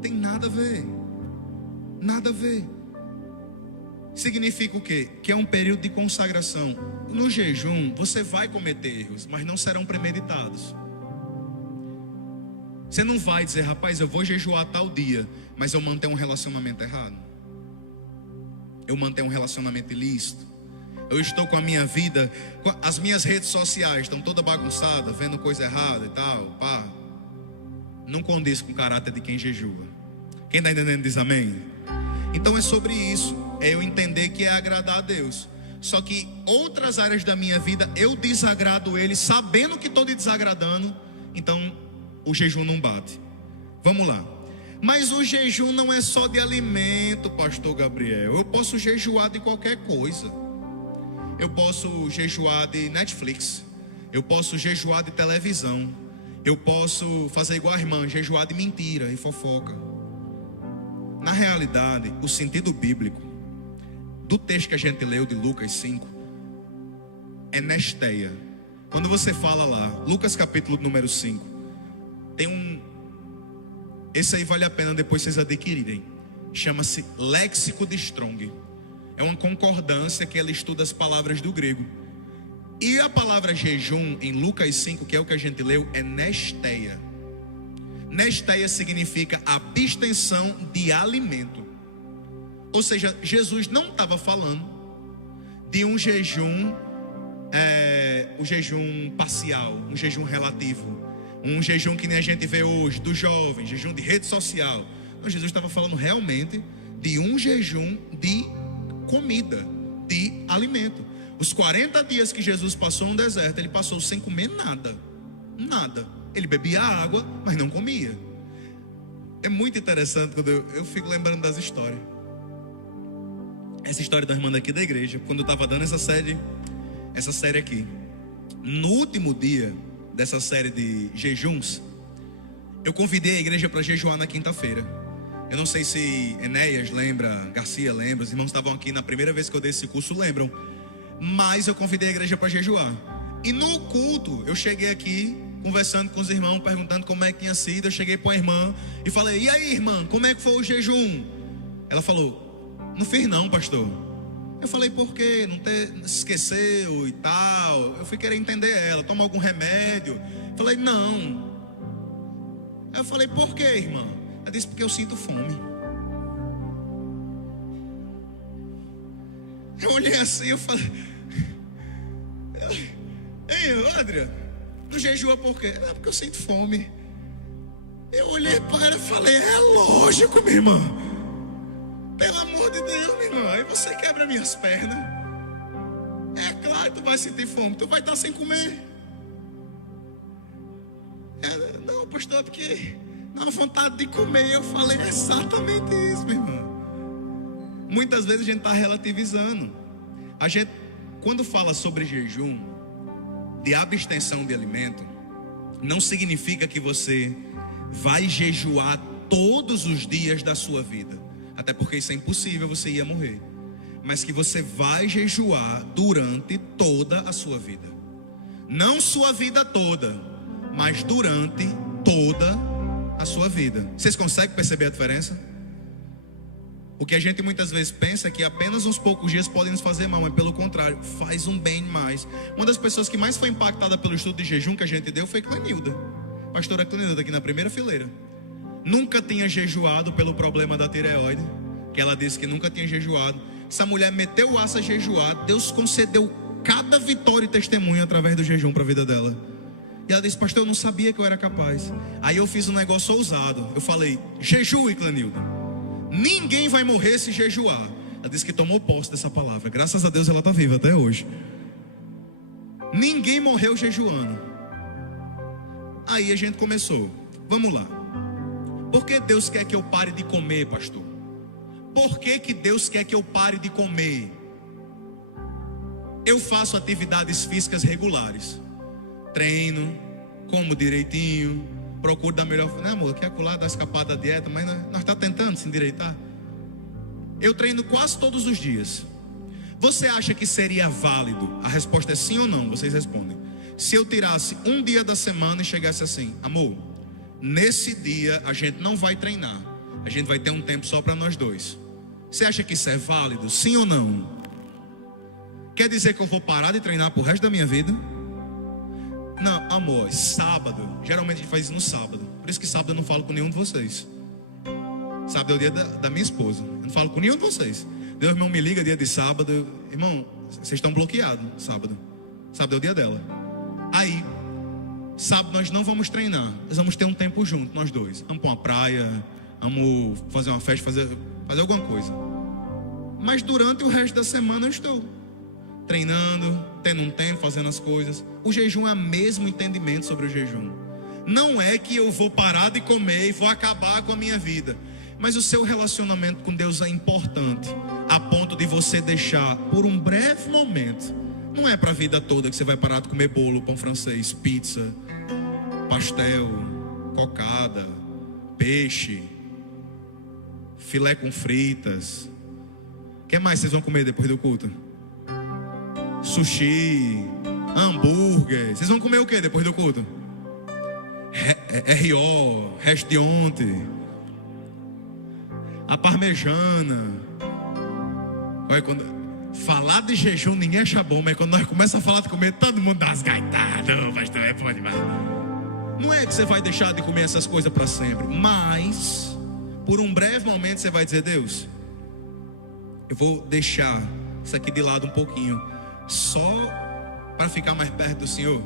Tem nada a ver. Nada a ver. Significa o quê? Que é um período de consagração. No jejum, você vai cometer erros, mas não serão premeditados. Você não vai dizer: rapaz, eu vou jejuar tal dia, mas eu mantenho um relacionamento errado. Eu mantenho um relacionamento ilícito. Eu estou com a minha vida, as minhas redes sociais estão toda bagunçada, vendo coisa errada e tal, pá. Não condiz com o caráter de quem jejua. Quem está entendendo diz amém? Então é sobre isso. É eu entender que é agradar a Deus. Só que outras áreas da minha vida eu desagrado Ele, sabendo que estou desagradando. Então o jejum não bate. Vamos lá. Mas o jejum não é só de alimento, pastor Gabriel. Eu posso jejuar de qualquer coisa. Eu posso jejuar de Netflix. Eu posso jejuar de televisão. Eu posso fazer igual a irmã, jejuar de mentira e fofoca. Na realidade, o sentido bíblico do texto que a gente leu de Lucas 5 é nesteia. Quando você fala lá, Lucas capítulo número 5, tem esse aí vale a pena depois vocês adquirirem. Chama-se Léxico de Strong. É uma concordância que ela estuda as palavras do grego. E a palavra jejum em Lucas 5, que é o que a gente leu, é nesteia. Nesteia significa abstenção de alimento. Ou seja, Jesus não estava falando de um jejum, o jejum parcial, um jejum relativo, um jejum que nem a gente vê hoje, do jovem, jejum de rede social. Não, Jesus estava falando realmente de um jejum de comida, de alimento. Os 40 dias que Jesus passou no deserto, ele passou sem comer nada. Nada. Ele bebia água, mas não comia. É muito interessante quando eu fico lembrando das histórias. Essa história da irmã daqui da igreja, quando eu estava dando essa série aqui. No último dia dessa série de jejuns, eu convidei a igreja para jejuar na quinta-feira. Eu não sei se Enéas lembra, Garcia lembra, os irmãos estavam aqui na primeira vez que eu dei esse curso, lembram. Mas eu convidei a igreja para jejuar. E no culto, eu cheguei aqui, conversando com os irmãos, perguntando como é que tinha sido. Eu cheguei para a irmã e falei: e aí, irmã, como é que foi o jejum? Ela falou: não fiz não, pastor. Eu falei: por quê? Se esqueceu e tal. Eu fui querer entender ela. Toma algum remédio? Eu falei: não. Aí eu falei: por quê, irmã? Ela disse: porque eu sinto fome. Eu olhei assim, eu falei: ei, Adriano, tu jejua por quê? É porque eu sinto fome. Eu olhei para ela e falei: é lógico, minha irmã. Pelo amor de Deus, minha irmã. Aí você quebra minhas pernas. É claro que tu vai sentir fome. Tu vai estar sem comer. Ela: não, pastor, porque dá uma vontade de comer. Eu falei: é exatamente isso, minha irmã. Muitas vezes a gente está relativizando. A gente, quando fala sobre jejum, de abstenção de alimento, não significa que você vai jejuar todos os dias da sua vida. Até porque isso é impossível, você ia morrer. Mas que você vai jejuar durante toda a sua vida. Não sua vida toda, mas durante toda a sua vida. Vocês conseguem perceber a diferença? O que a gente muitas vezes pensa é que apenas uns poucos dias podem nos fazer mal, mas pelo contrário, faz um bem mais. Uma das pessoas que mais foi impactada pelo estudo de jejum que a gente deu foi Clenilda. Pastora Clenilda, aqui na primeira fileira. Nunca tinha jejuado pelo problema da tireoide, que ela disse que nunca tinha jejuado. Essa mulher meteu o aço a jejuar, Deus concedeu cada vitória e testemunho através do jejum para a vida dela. E ela disse: pastor, eu não sabia que eu era capaz. Aí eu fiz um negócio ousado. Eu falei: jejue, Clenilda. Ninguém vai morrer se jejuar. Ela disse que tomou posse dessa palavra. Graças a Deus ela está viva até hoje. Ninguém morreu jejuando. Aí a gente começou. Vamos lá. Por que Deus quer que eu pare de comer, pastor? Por que Deus quer que eu pare de comer? Eu faço atividades físicas regulares. Treino, como direitinho, procuro dar melhor. Né, amor? Quer acular, dar escapada da dieta, mas nós estamos tentando se endireitar. Eu treino quase todos os dias. Você acha que seria válido? A resposta é sim ou não, vocês respondem. Se eu tirasse um dia da semana e chegasse assim: amor, nesse dia a gente não vai treinar, a gente vai ter um tempo só para nós dois. Você acha que isso é válido? Sim ou não? Quer dizer que eu vou parar de treinar pro resto da minha vida? Não, amor, sábado. Geralmente a gente faz isso no sábado. Por isso que sábado eu não falo com nenhum de vocês. Sábado é o dia da minha esposa. Eu não falo com nenhum de vocês. Deus, irmão, me liga dia de sábado. Irmão, vocês estão bloqueados sábado. Sábado é o dia dela. Aí, sábado nós não vamos treinar. Nós vamos ter um tempo junto, nós dois. Vamos para uma praia, vamos fazer uma festa, fazer alguma coisa. Mas durante o resto da semana eu estou treinando, tendo um tempo, fazendo as coisas. O jejum é o mesmo entendimento sobre o jejum. Não é que eu vou parar de comer e vou acabar com a minha vida. Mas o seu relacionamento com Deus é importante, a ponto de você deixar por um breve momento. Não é para a vida toda que você vai parar de comer bolo, pão francês, pizza, pastel, cocada, peixe, filé com fritas. O que mais vocês vão comer depois do culto? Sushi, hambúrguer. Vocês vão comer o que depois do culto? R.O., resto de ontem, a parmejana. Olha, quando falar de jejum ninguém acha bom, mas quando nós começamos a falar de comer, todo mundo dá as gaitadas. Não, pastor, é bom demais. Não é que você vai deixar de comer essas coisas para sempre, mas por um breve momento você vai dizer: Deus, eu vou deixar isso aqui de lado um pouquinho, só para ficar mais perto do Senhor.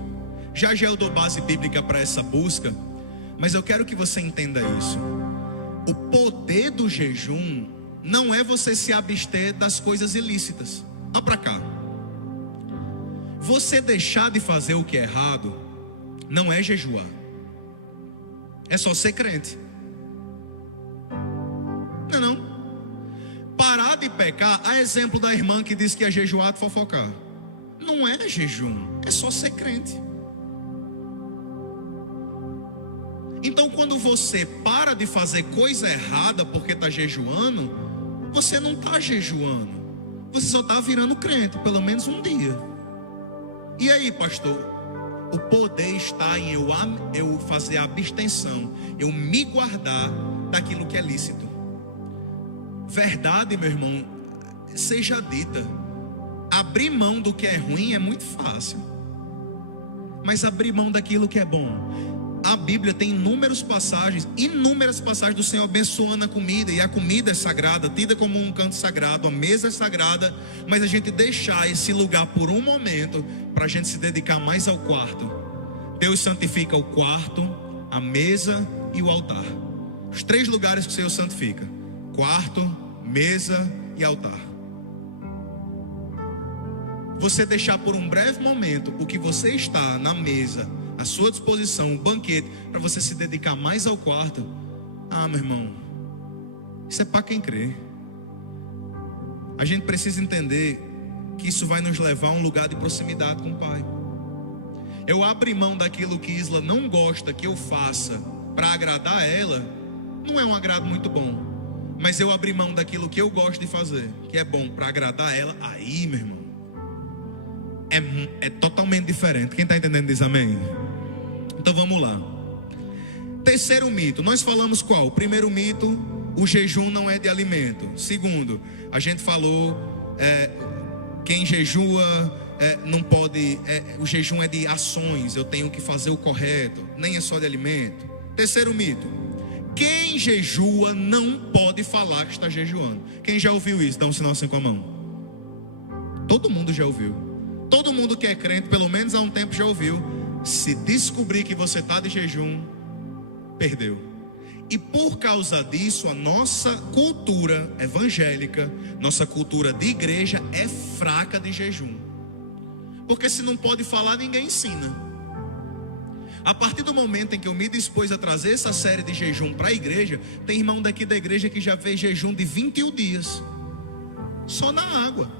Já eu dou base bíblica para essa busca, mas eu quero que você entenda isso. O poder do jejum não é você se abster das coisas ilícitas. Olha para cá. Você deixar de fazer o que é errado não é jejuar. É só ser crente. Não. Parar de pecar, a exemplo da irmã que disse que é jejuar de fofocar. Não é jejum, é só ser crente. Então quando você para de fazer coisa errada porque está jejuando, você não está jejuando, você só está virando crente, pelo menos um dia. E aí, pastor? O poder está em eu fazer a abstenção, eu me guardar daquilo que é lícito. Verdade, meu irmão, seja dita. Abrir mão do que é ruim é muito fácil, mas abrir mão daquilo que é bom. A Bíblia tem inúmeras passagens do Senhor abençoando a comida. E a comida é sagrada, tida como um canto sagrado. A mesa é sagrada, mas a gente deixar esse lugar por um momento para a gente se dedicar mais ao quarto. Deus santifica o quarto, a mesa e o altar. Os 3 lugares que o Senhor santifica: quarto, mesa e altar. Você deixar por um breve momento o que você está na mesa à sua disposição, um banquete, para você se dedicar mais ao quarto. Meu irmão, isso é para quem crê. A gente precisa entender que isso vai nos levar a um lugar de proximidade com o Pai. Eu abrir mão daquilo que Isla não gosta que eu faça para agradar ela, não é um agrado muito bom. Mas eu abrir mão daquilo que eu gosto de fazer, que é bom para agradar ela, aí, meu irmão, é totalmente diferente. Quem está entendendo diz amém? Então vamos lá. Terceiro mito, nós falamos qual? Primeiro mito, o jejum não é de alimento. Segundo, a gente falou, quem jejua não pode, o jejum é de ações, eu tenho que fazer o correto, nem é só de alimento. Terceiro mito, quem jejua não pode falar que está jejuando. Quem já ouviu isso? Dá um sinal assim com a mão. Todo mundo já ouviu. Todo mundo que é crente, pelo menos há um tempo já ouviu. Se descobrir que você está de jejum, perdeu. E por causa disso, a nossa cultura evangélica, nossa cultura de igreja é fraca de jejum. Porque se não pode falar, ninguém ensina. A partir do momento em que eu me dispus a trazer essa série de jejum para a igreja, tem irmão daqui da igreja que já fez jejum de 21 dias, só na água.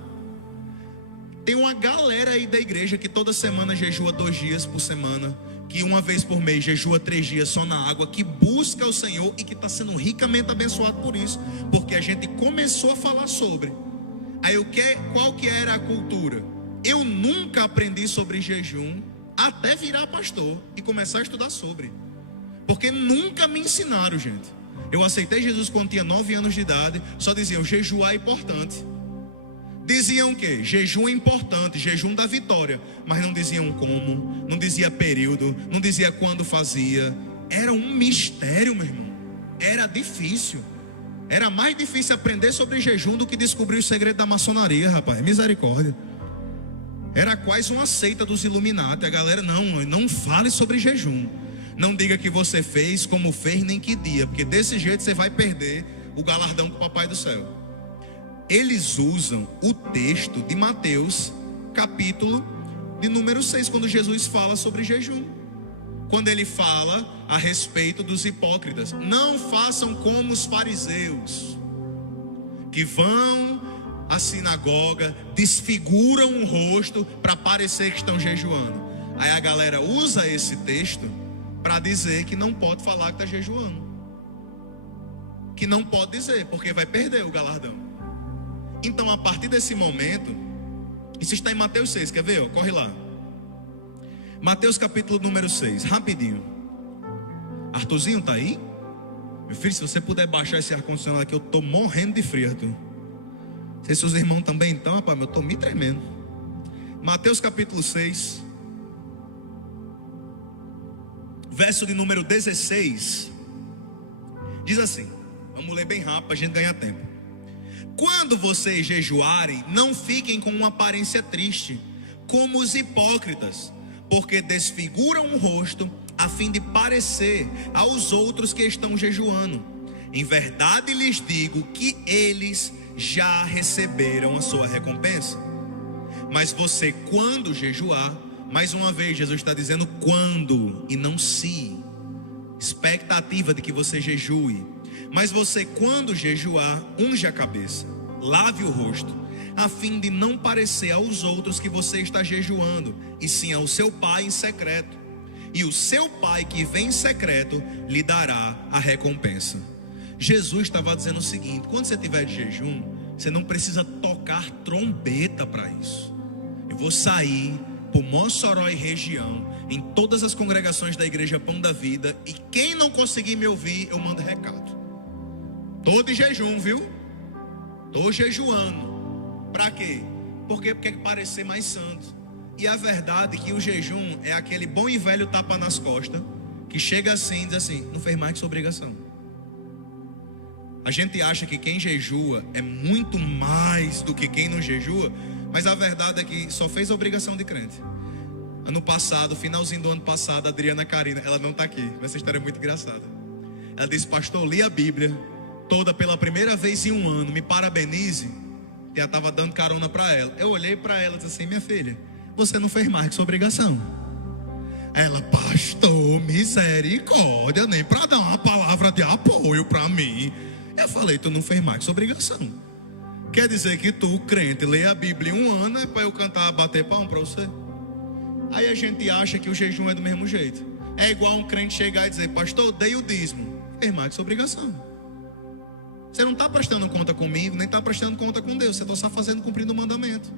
Tem uma galera aí da igreja que toda semana jejua 2 dias por semana, que uma vez por mês jejua 3 dias só na água, que busca o Senhor e que está sendo ricamente abençoado por isso, porque a gente começou a falar sobre. Aí qual que era a cultura? Eu nunca aprendi sobre jejum até virar pastor e começar a estudar sobre, porque nunca me ensinaram, gente. Eu aceitei Jesus quando tinha 9 anos de idade. Só diziam, jejuar é importante. Diziam que jejum é importante, jejum da vitória, mas não diziam como, não dizia período, não dizia quando fazia. Era um mistério, meu irmão. Era difícil. Era mais difícil aprender sobre jejum do que descobrir o segredo da maçonaria, rapaz. Misericórdia. Era quase uma seita dos Illuminati. A galera, não fale sobre jejum. Não diga que você fez, como fez, nem que dia, porque desse jeito você vai perder o galardão com o Papai do Céu. Eles usam o texto de Mateus, capítulo de número 6, quando Jesus fala sobre jejum. Quando ele fala a respeito dos hipócritas. Não façam como os fariseus, que vão à sinagoga, desfiguram o rosto para parecer que estão jejuando. Aí a galera usa esse texto para dizer que não pode falar que está jejuando, que não pode dizer, porque vai perder o galardão. Então a partir desse momento, isso está em Mateus 6, quer ver? Corre lá. Mateus capítulo número 6, rapidinho. Arthurzinho tá aí? Meu filho, se você puder baixar esse ar-condicionado aqui, eu tô morrendo de frio, Arthur. Não sei se os irmãos também estão, rapaz, mas eu tô me tremendo. Mateus capítulo 6, verso de número 16, diz assim, vamos ler bem rápido para a gente ganhar tempo. Quando vocês jejuarem, não fiquem com uma aparência triste, como os hipócritas, porque desfiguram o rosto a fim de parecer aos outros que estão jejuando. Em verdade lhes digo que eles já receberam a sua recompensa. Mas você, quando jejuar, mais uma vez Jesus está dizendo quando e não se, expectativa de que você jejue. Mas você, quando jejuar, unge a cabeça, lave o rosto, a fim de não parecer aos outros que você está jejuando, e sim ao seu pai em secreto. E o seu pai que vem em secreto lhe dará a recompensa. Jesus estava dizendo o seguinte: quando você estiver de jejum, você não precisa tocar trombeta para isso. Eu vou sair por Mossoró e região, em todas as congregações da igreja Pão da Vida, e quem não conseguir me ouvir, eu mando recado. Tô de jejum, viu? Tô jejuando. Pra quê? Porque quer parecer mais santo. E a verdade é que o jejum é aquele bom e velho tapa nas costas, que chega assim e diz assim: não fez mais que sua obrigação. A gente acha que quem jejua é muito mais do que quem não jejua, mas a verdade é que só fez a obrigação de crente. Ano passado, finalzinho do ano passado, a Adriana Carina, ela não está aqui, mas essa história é muito engraçada. Ela disse: pastor, li a Bíblia toda pela primeira vez em um ano, me parabenize. E ela estava dando carona para ela. Eu olhei para ela e disse assim: minha filha, você não fez mais que sua obrigação. Ela: pastor, misericórdia, nem para dar uma palavra de apoio para mim. Eu falei: tu não fez mais que sua obrigação. Quer dizer que tu, crente, lê a Bíblia em um ano é para eu cantar, bater palma para você? Aí a gente acha que o jejum é do mesmo jeito. É igual um crente chegar e dizer: pastor, dei o dízimo. Fez mais que sua obrigação. Você não está prestando conta comigo, nem está prestando conta com Deus. Você está só fazendo, cumprindo o mandamento.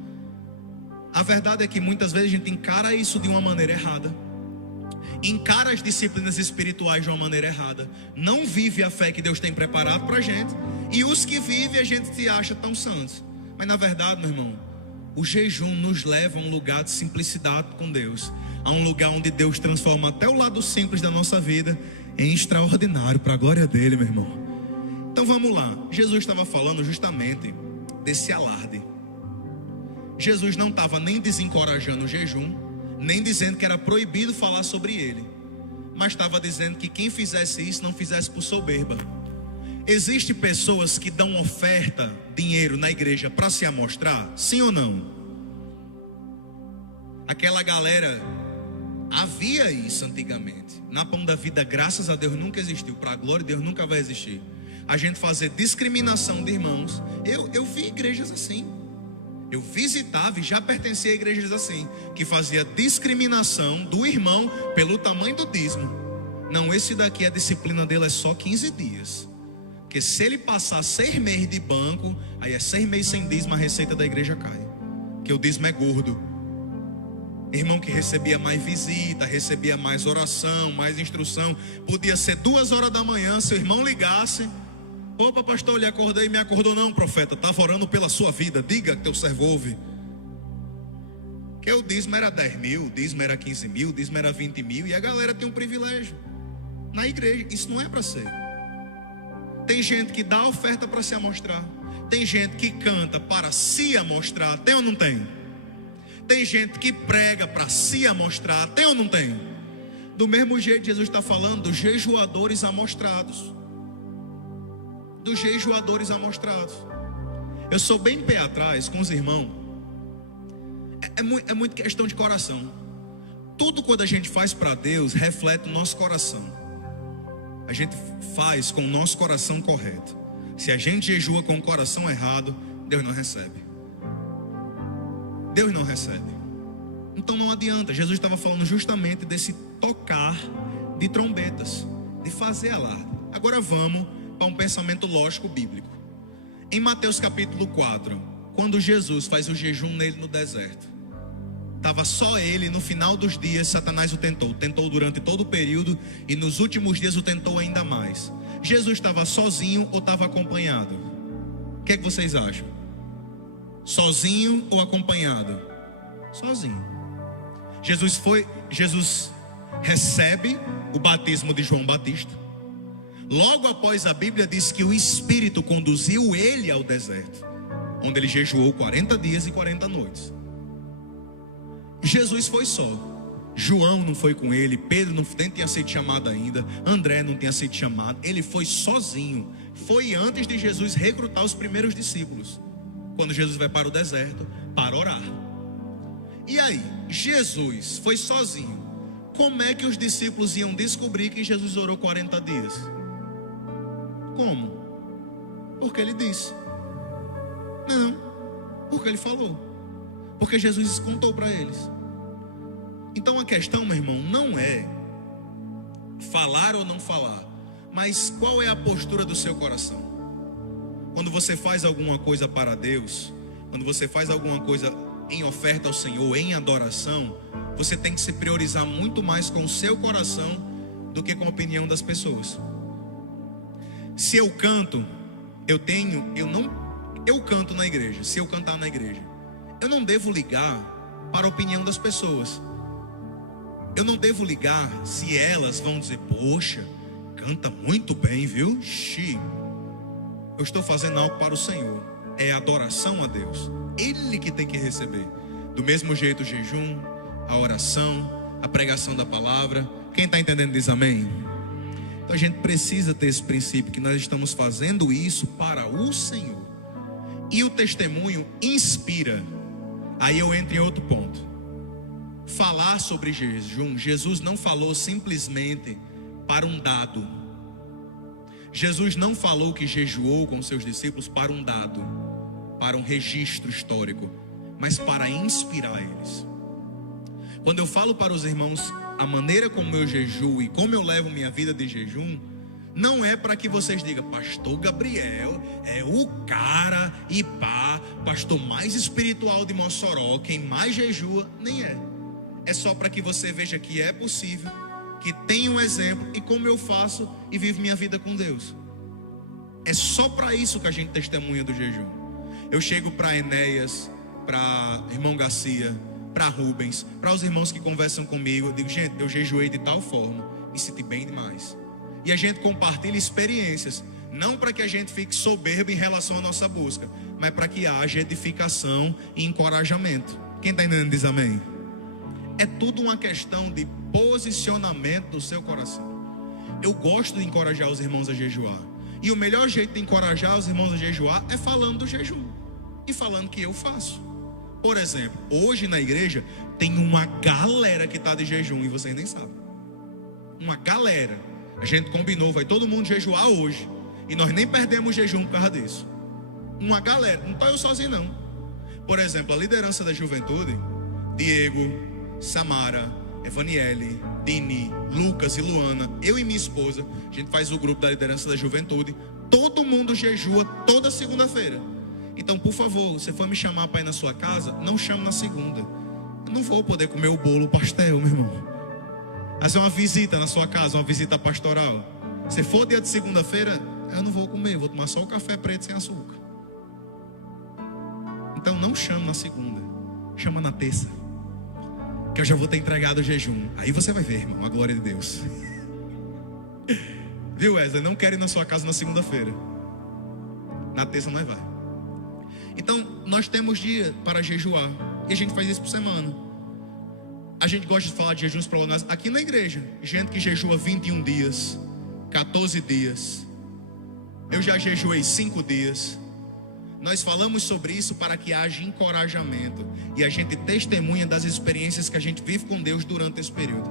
A verdade é que muitas vezes a gente encara isso de uma maneira errada. encara as disciplinas espirituais de uma maneira errada, não vive a fé que Deus tem preparado para a gente, e os que vivem a gente se acha tão santos. Mas na verdade, meu irmão, o jejum nos leva a um lugar de simplicidade com Deus, a um lugar onde Deus transforma até o lado simples da nossa vida em extraordinário, para a glória dele, meu irmão. Então vamos lá, Jesus estava falando justamente desse alarde. Jesus não estava nem desencorajando o jejum, nem dizendo que era proibido falar sobre ele, mas estava dizendo que quem fizesse isso não fizesse por soberba. Existem pessoas que dão oferta, dinheiro na igreja para se amostrar, sim ou não? Aquela galera, havia isso antigamente. Na Pão da Vida, graças a Deus, nunca existiu. Para a glória de Deus, nunca vai existir. A gente fazer discriminação de irmãos. Eu vi igrejas assim. Eu visitava e já pertencia a igrejas assim, que fazia discriminação do irmão pelo tamanho do dízimo. Não, esse daqui, a disciplina dele é só 15 dias. Porque se ele passar 6 meses de banco, aí é 6 meses sem dízimo, a receita da igreja cai. Porque o dízimo é gordo. Irmão que recebia mais visita, recebia mais oração, mais instrução. Podia ser 2 horas da manhã, seu irmão ligasse: opa, pastor, eu lhe acordei. Me acordou não, profeta, estava orando pela sua vida, diga que teu servo ouve. Que o dízimo era 10 mil, o dízimo era 15 mil, o dízimo era 20 mil, e a galera tem um privilégio na igreja. Isso não é para ser. Tem gente que dá oferta para se amostrar, tem gente que canta para se amostrar, tem ou não tem? Tem gente que prega para se amostrar, tem ou não tem? Do mesmo jeito, Jesus está falando dos jejuadores amostrados. Dos jejuadores amostrados. Eu sou bem pé atrás com os irmãos. É muito questão de coração. Tudo quando a gente faz para Deus reflete o nosso coração. A gente faz com o nosso coração correto. Se a gente jejua com o coração errado, Deus não recebe. Deus não recebe. Então não adianta. Jesus estava falando justamente desse tocar de trombetas, de fazer alarde. Agora vamos para um pensamento lógico bíblico. Em Mateus capítulo 4, quando Jesus faz o jejum nele no deserto, estava só ele. No final dos dias Satanás o tentou durante todo o período, e nos últimos dias o tentou ainda mais. Jesus estava sozinho ou estava acompanhado? O que é que vocês acham? Sozinho ou acompanhado? Sozinho. Jesus recebe o batismo de João Batista. Logo após, a Bíblia diz que o Espírito conduziu ele ao deserto, onde ele jejuou 40 dias e 40 noites. Jesus foi só. João não foi com ele, Pedro nem tinha sido chamado ainda, André não tinha sido chamado. Ele foi sozinho. Foi antes de Jesus recrutar os primeiros discípulos, quando Jesus vai para o deserto para orar. E aí, Jesus foi sozinho. Como é que os discípulos iam descobrir que Jesus orou 40 dias? Como? Porque ele disse. Não, porque ele falou. Porque Jesus contou para eles. Então a questão, meu irmão, não é falar ou não falar, mas qual é a postura do seu coração? Quando você faz alguma coisa para Deus, quando você faz alguma coisa em oferta ao Senhor, em adoração, você tem que se priorizar muito mais com o seu coração do que com a opinião das pessoas. Se eu canto, eu canto na igreja. Se eu cantar na igreja, eu não devo ligar para a opinião das pessoas. Eu não devo ligar se elas vão dizer: poxa, canta muito bem, viu? Eu estou fazendo algo para o Senhor. É adoração a Deus. Ele que tem que receber. Do mesmo jeito o jejum, a oração, a pregação da palavra. Quem está entendendo diz amém. Então a gente precisa ter esse princípio, que nós estamos fazendo isso para o Senhor. E o testemunho inspira. Aí eu entro em outro ponto. Falar sobre jejum, Jesus não falou simplesmente para um dado. Jesus não falou que jejuou com seus discípulos para um dado, para um registro histórico, mas para inspirar eles. Quando eu falo para os irmãos a maneira como eu jejuo e como eu levo minha vida de jejum, não é para que vocês digam: pastor Gabriel é o cara e pá, pastor mais espiritual de Mossoró, quem mais jejua. Nem é. É só para que você veja que é possível, que tem um exemplo e como eu faço e vivo minha vida com Deus. É só para isso que a gente testemunha do jejum. Eu chego para Enéas, para irmão Garcia, para Rubens, para os irmãos que conversam comigo, eu digo, gente, eu jejuei de tal forma, me senti bem demais. E a gente compartilha experiências, não para que a gente fique soberbo em relação à nossa busca, mas para que haja edificação e encorajamento. Quem está entendendo diz amém? É tudo uma questão de posicionamento do seu coração. Eu gosto de encorajar os irmãos a jejuar. E o melhor jeito de encorajar os irmãos a jejuar é falando do jejum e falando que eu faço. Por exemplo, hoje na igreja tem uma galera que está de jejum e vocês nem sabem. Uma galera. A gente combinou, vai todo mundo jejuar hoje. E nós nem perdemos o jejum por causa disso. Uma galera, não estou eu sozinho não. Por exemplo, a liderança da juventude, Diego, Samara, Evaniele, Dini, Lucas e Luana, eu e minha esposa, a gente faz o grupo da liderança da juventude. Todo mundo jejua toda segunda-feira. Então, por favor, se for me chamar para ir na sua casa, não chame na segunda. Eu não vou poder comer o bolo, o pastel, meu irmão. Fazer uma visita na sua casa, uma visita pastoral. Se for dia de segunda-feira, eu não vou comer, vou tomar só o café preto sem açúcar. Então não chama na segunda, chama na terça, que eu já vou ter entregado o jejum. Aí você vai ver, irmão, a glória de Deus. Viu, Wesley? Não quero ir na sua casa na segunda-feira. Na terça nós vai. Então nós temos dia para jejuar. E a gente faz isso por semana. A gente gosta de falar de jejuns prolongados aqui na igreja. Gente que jejua 21 dias, 14 dias. Eu já jejuei 5 dias. Nós falamos sobre isso para que haja encorajamento. E a gente testemunha das experiências que a gente vive com Deus durante esse período.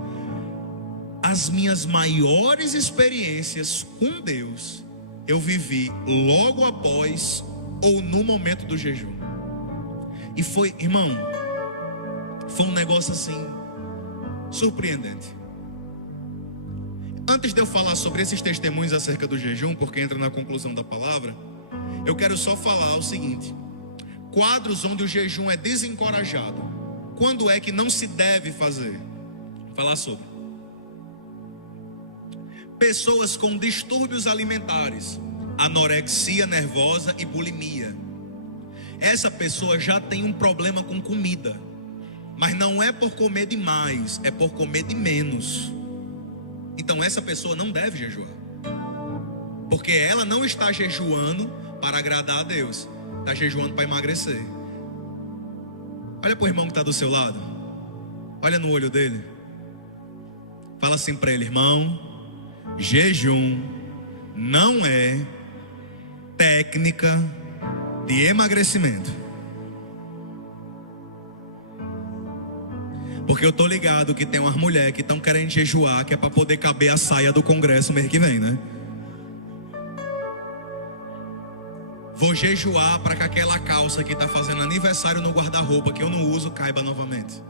As minhas maiores experiências com Deus eu vivi logo após ou no momento do jejum. E foi, irmão, foi um negócio assim surpreendente. Antes de eu falar sobre esses testemunhos acerca do jejum, porque entra na conclusão da palavra, eu quero só falar o seguinte: quadros onde o jejum é desencorajado. Quando é que não se deve fazer? Vou falar sobre pessoas com distúrbios alimentares, anorexia nervosa e bulimia. Essa pessoa já tem um problema com comida, mas não é por comer demais, é por comer de menos. Então essa pessoa não deve jejuar, porque ela não está jejuando para agradar a Deus, está jejuando para emagrecer. Olha para o irmão que está do seu lado, olha no olho dele, fala assim para ele: irmão, jejum não é técnica de emagrecimento. Porque eu tô ligado que tem umas mulheres que estão querendo jejuar, que é para poder caber a saia do congresso mês que vem, né? Vou jejuar para que aquela calça que tá fazendo aniversário no guarda-roupa, que eu não uso, caiba novamente.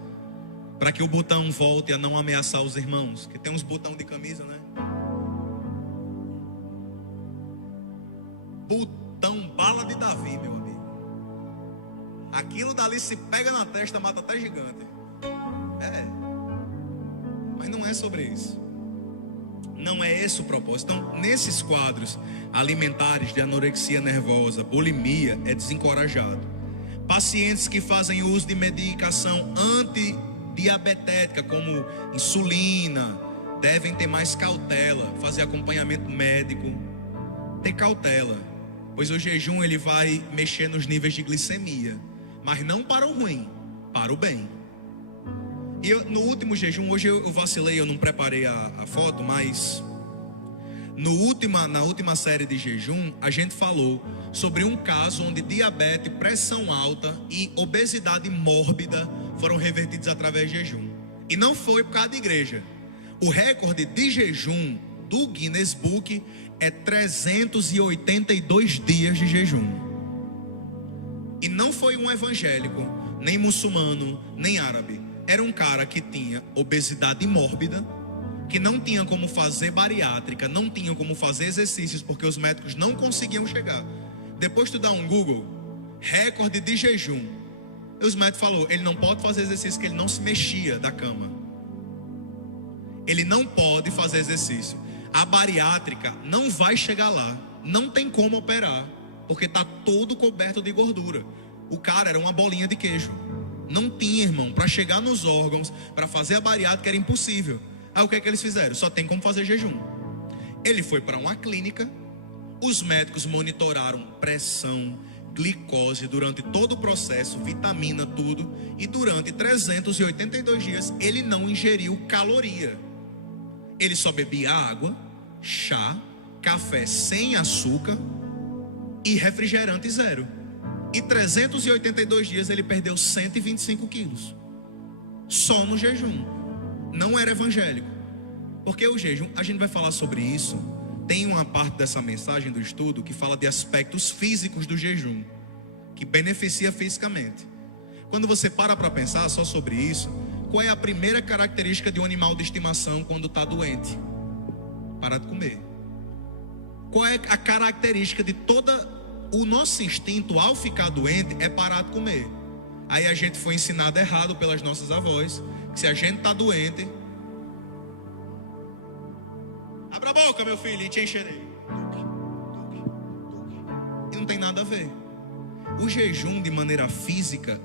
Para que o botão volte a não ameaçar os irmãos, que tem uns botão de camisa, né? Botão bala de Davi, meu amigo. Aquilo dali se pega na testa, mata até gigante. Mas não é sobre isso. Não é esse o propósito. Então, nesses quadros alimentares de anorexia nervosa, bulimia, é desencorajado. Pacientes que fazem uso de medicação antidiabetética, como insulina, devem ter mais cautela, fazer acompanhamento médico, ter cautela, pois o jejum ele vai mexer nos níveis de glicemia, mas não para o ruim, para o bem. E eu, no último jejum, hoje eu vacilei, eu não preparei a foto, mas na última série de jejum, a gente falou sobre um caso onde diabetes, pressão alta e obesidade mórbida foram revertidos através de jejum. E não foi por causa da igreja. O recorde de jejum do Guinness Book é 382 dias de jejum. E não foi um evangélico, nem muçulmano, nem árabe. Era um cara que tinha obesidade mórbida, que não tinha como fazer bariátrica, não tinha como fazer exercícios, porque os médicos não conseguiam chegar. Depois tu dá um Google, recorde de jejum, os médicos falaram, ele não pode fazer exercício, que ele não se mexia da cama. Ele não pode fazer exercício. A bariátrica não vai chegar lá, não tem como operar, porque está todo coberto de gordura. O cara era uma bolinha de queijo. Não tinha, irmão, para chegar nos órgãos, para fazer a bariátrica era impossível. Aí o que é que eles fizeram? Só tem como fazer jejum. Ele foi para uma clínica, os médicos monitoraram pressão, glicose durante todo o processo, vitamina, tudo, e durante 382 dias ele não ingeriu caloria. Ele só bebia água, chá, café sem açúcar e refrigerante zero. E 382 dias ele perdeu 125 quilos. Só no jejum. Não era evangélico. Porque o jejum, a gente vai falar sobre isso. Tem uma parte dessa mensagem do estudo que fala de aspectos físicos do jejum, que beneficia fisicamente. Quando você para pensar só sobre isso, qual é a primeira característica de um animal de estimação quando está doente? Parar de comer. Qual é a característica de o nosso instinto ao ficar doente? É parar de comer. Aí a gente foi ensinado errado pelas nossas avós, que se a gente está doente, abra a boca, meu filho, e te encherei. E não tem nada a ver. O jejum, de maneira física,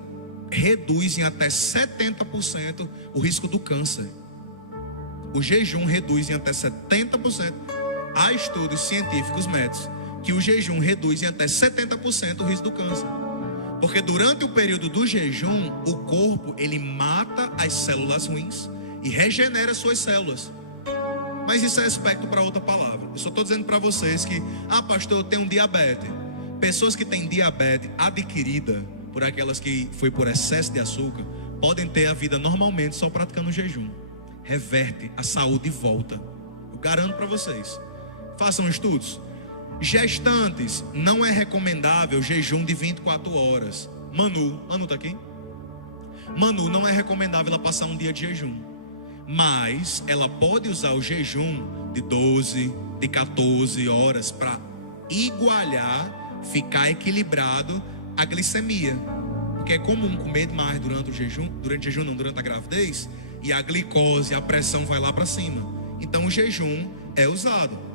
reduz em até 70% o risco do câncer. O jejum reduz em até 70%. Há estudos científicos médicos que o jejum reduz em até 70% o risco do câncer. Porque durante o período do jejum, o corpo, ele mata as células ruins e regenera suas células. Mas isso é aspecto para outra palavra. Eu só estou dizendo para vocês que, pastor, eu tenho diabetes. Pessoas que têm diabetes adquirida por aquelas que foi por excesso de açúcar, podem ter a vida normalmente só praticando jejum. Reverte, a saúde volta. Eu garanto para vocês. Façam estudos. Gestantes, não é recomendável jejum de 24 horas. Manu tá aqui? Manu, não é recomendável ela passar um dia de jejum. Mas ela pode usar o jejum de 12, de 14 horas para igualar, ficar equilibrado a glicemia. Porque é comum comer demais durante a gravidez, e a glicose, a pressão vai lá para cima. Então o jejum é usado.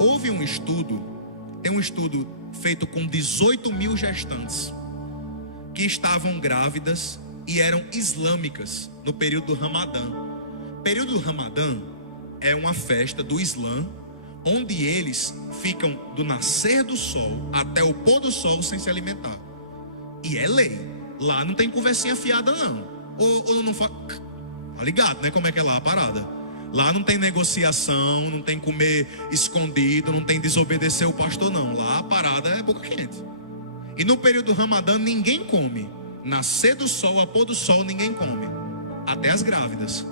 Houve um estudo, tem um estudo feito com 18 mil gestantes que estavam grávidas e eram islâmicas no período do Ramadã. O período do Ramadã é uma festa do Islã, onde eles ficam do nascer do sol até o pôr do sol sem se alimentar. E é lei. Lá não tem conversinha fiada, não. Ou não fala. Tá ligado, né? Como é que é lá a parada? Lá não tem negociação, não tem comer escondido, não tem desobedecer o pastor, não. Lá a parada é boca quente. E no período do Ramadã ninguém come. Nascer do sol a pôr do sol ninguém come. Até as grávidas.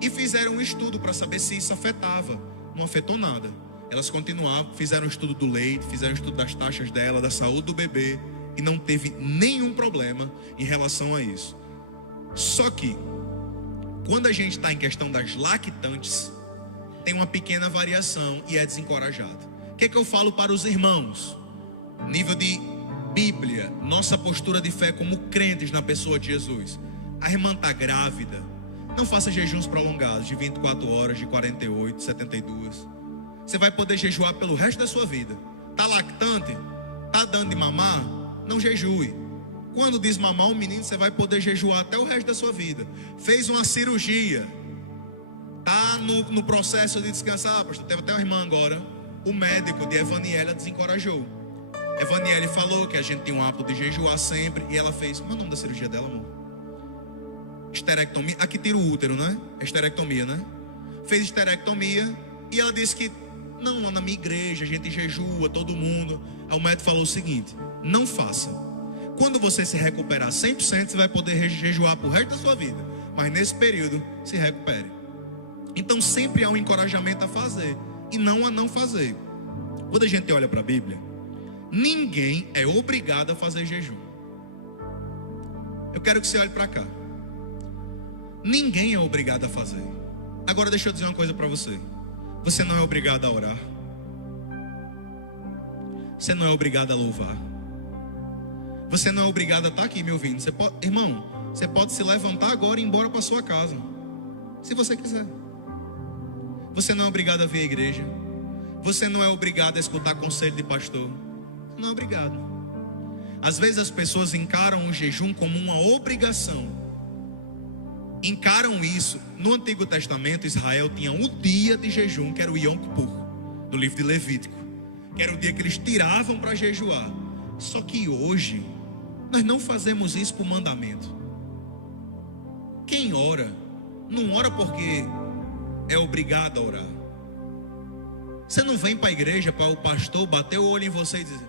E fizeram um estudo para saber se isso afetava. Não afetou nada. Elas continuavam, fizeram um estudo do leite, fizeram um estudo das taxas dela, da saúde do bebê, e não teve nenhum problema em relação a isso. Só que quando a gente está em questão das lactantes, tem uma pequena variação e é desencorajado. O que eu falo para os irmãos? Nível de Bíblia, nossa postura de fé como crentes na pessoa de Jesus. A irmã está grávida, não faça jejuns prolongados de 24 horas, de 48, 72. Você vai poder jejuar pelo resto da sua vida. Está lactante? Está dando de mamar? Não jejue. Quando desmamar um menino, você vai poder jejuar até o resto da sua vida. Fez uma cirurgia, está no processo de descansar. Pastor, teve até uma irmã agora, o médico de Evaniela desencorajou. Evaniela falou que a gente tem um hábito de jejuar sempre, e ela fez, como é o nome da cirurgia dela, amor? Esterectomia. Aqui tira o útero, né? É esterectomia, né? Fez esterectomia, e ela disse que não, lá na minha igreja a gente jejua, todo mundo. Aí o médico falou o seguinte: não faça. Quando você se recuperar 100%, você vai poder jejuar pro resto da sua vida. Mas nesse período, se recupere. Então sempre há um encorajamento a fazer e não a não fazer. Quando a gente olha para a Bíblia, ninguém é obrigado a fazer jejum. Eu quero que você olhe para cá. Ninguém é obrigado a fazer. Agora deixa eu dizer uma coisa para você. Você não é obrigado a orar. Você não é obrigado a louvar. Você não é obrigado a estar aqui me ouvindo. Você pode, irmão, você pode se levantar agora e ir embora para sua casa. Se você quiser. Você não é obrigado a vir à igreja. Você não é obrigado a escutar conselho de pastor. Não é obrigado. Às vezes as pessoas encaram o jejum como uma obrigação. Encaram isso. No Antigo Testamento, Israel tinha um dia de jejum, que era o Yom Kippur, do livro de Levítico, que era o dia que eles tiravam para jejuar. Só que hoje nós não fazemos isso por mandamento. Quem ora, não ora porque é obrigado a orar. Você não vem para a igreja para o pastor bater o olho em você e dizer: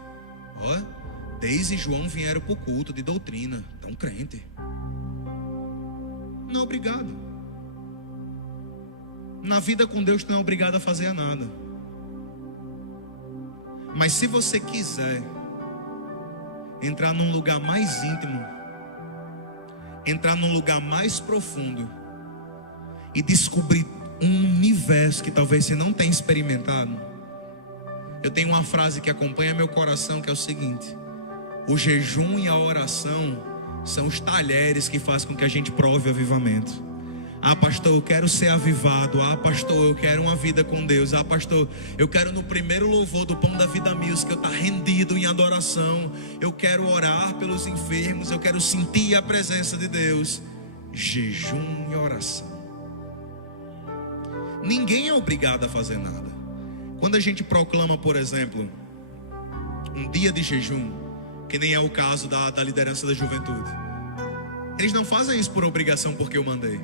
ó, Deise e João vieram para o culto de doutrina, tão crente. Não é obrigado. Na vida com Deus não é obrigado a fazer nada. Mas se você quiser entrar num lugar mais íntimo, entrar num lugar mais profundo e descobrir um universo que talvez você não tenha experimentado, eu tenho uma frase que acompanha meu coração, que é o seguinte: o jejum e a oração são os talheres que fazem com que a gente prove o avivamento. Ah, pastor, eu quero ser avivado. Ah, pastor, eu quero uma vida com Deus. Ah, pastor, eu quero no primeiro louvor do Pão da Vida Music eu estar rendido em adoração. Eu quero orar pelos enfermos. Eu quero sentir a presença de Deus. Jejum e oração. Ninguém é obrigado a fazer nada. Quando a gente proclama, por exemplo, um dia de jejum, que nem é o caso da liderança da juventude, eles não fazem isso por obrigação porque eu mandei.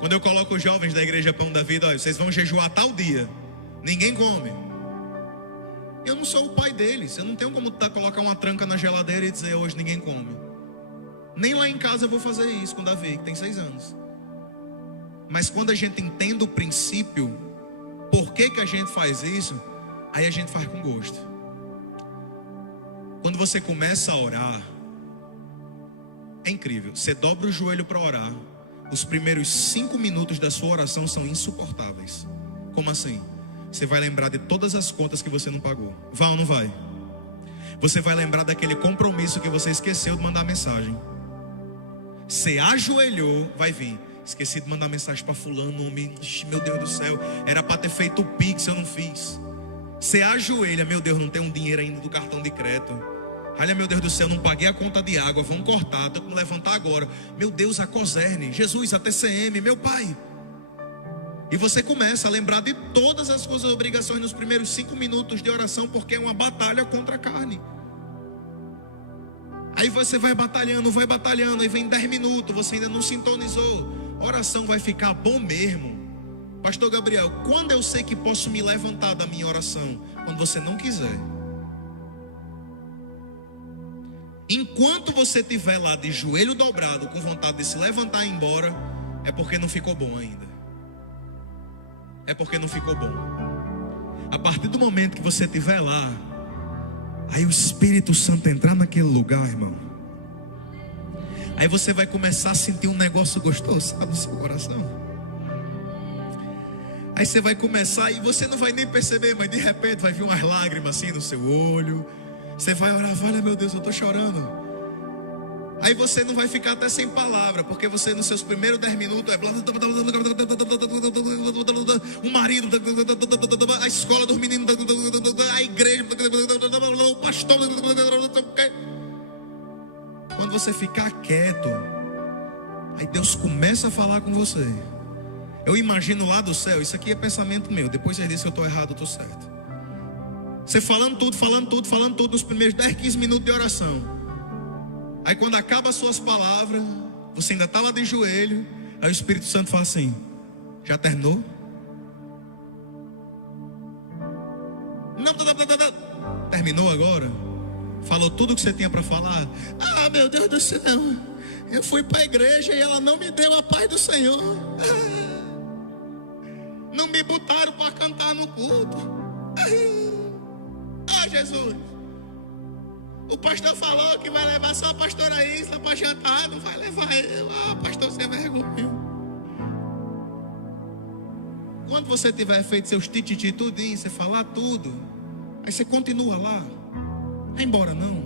Quando eu coloco os jovens da igreja Pão da Vida: olha, vocês vão jejuar tal dia, ninguém come. Eu não sou o pai deles. Eu não tenho como colocar uma tranca na geladeira e dizer: hoje ninguém come. Nem lá em casa eu vou fazer isso com o Davi, que tem 6 anos. Mas quando a gente entende o princípio, por que a gente faz isso, aí a gente faz com gosto. Quando você começa a orar, é incrível. Você dobra o joelho para orar. Os primeiros 5 minutos da sua oração são insuportáveis. Como assim? Você vai lembrar de todas as contas que você não pagou. Vai ou não vai? Você vai lembrar daquele compromisso que você esqueceu de mandar mensagem. Você ajoelhou, vai vir: esqueci de mandar mensagem para fulano, meu Deus do céu, era para ter feito o Pix, eu não fiz. Você ajoelha: meu Deus, não tem um dinheiro ainda do cartão de crédito. Olha, meu Deus do céu, não paguei a conta de água, vamos cortar, tenho que me levantar agora. Meu Deus, a Coserne, Jesus, a TCM, meu pai. E você começa a lembrar de todas as suas obrigações nos primeiros 5 minutos de oração, porque é uma batalha contra a carne. Aí você vai batalhando, aí vem 10 minutos, você ainda não sintonizou. A oração vai ficar bom mesmo. Pastor Gabriel, quando eu sei que posso me levantar da minha oração? Quando você não quiser. Enquanto você estiver lá de joelho dobrado, com vontade de se levantar e ir embora, é porque não ficou bom ainda. É porque não ficou bom. A partir do momento que você estiver lá, aí o Espírito Santo entrar naquele lugar, irmão, aí você vai começar a sentir um negócio gostoso, sabe, no seu coração. Aí você vai começar e você não vai nem perceber, mas de repente vai vir umas lágrimas assim no seu olho. Você vai orar: olha, meu Deus, eu estou chorando. Aí você não vai ficar até sem palavra, porque você nos seus primeiros 10 minutos é o marido, a escola dos meninos, a igreja, o pastor. Quando você ficar quieto, aí Deus começa a falar com você. Eu imagino lá do céu, isso aqui é pensamento meu, depois você diz que eu estou errado, eu estou certo. Você falando tudo nos primeiros 10, 15 minutos de oração. Aí quando acaba as suas palavras, você ainda está lá de joelho, aí o Espírito Santo fala assim: já terminou? Não, terminou agora? Falou tudo o que você tinha para falar? Ah, meu Deus do céu, eu fui para a igreja e ela não me deu a paz do Senhor. Não me botaram para cantar no culto. Ah, Jesus, o pastor falou que vai levar só a pastora Isla para jantar, não vai levar eu. Ah, pastor, sem vergonha. Quando você tiver feito seus tititi tudinho, você falar tudo, aí você continua lá, vai embora não.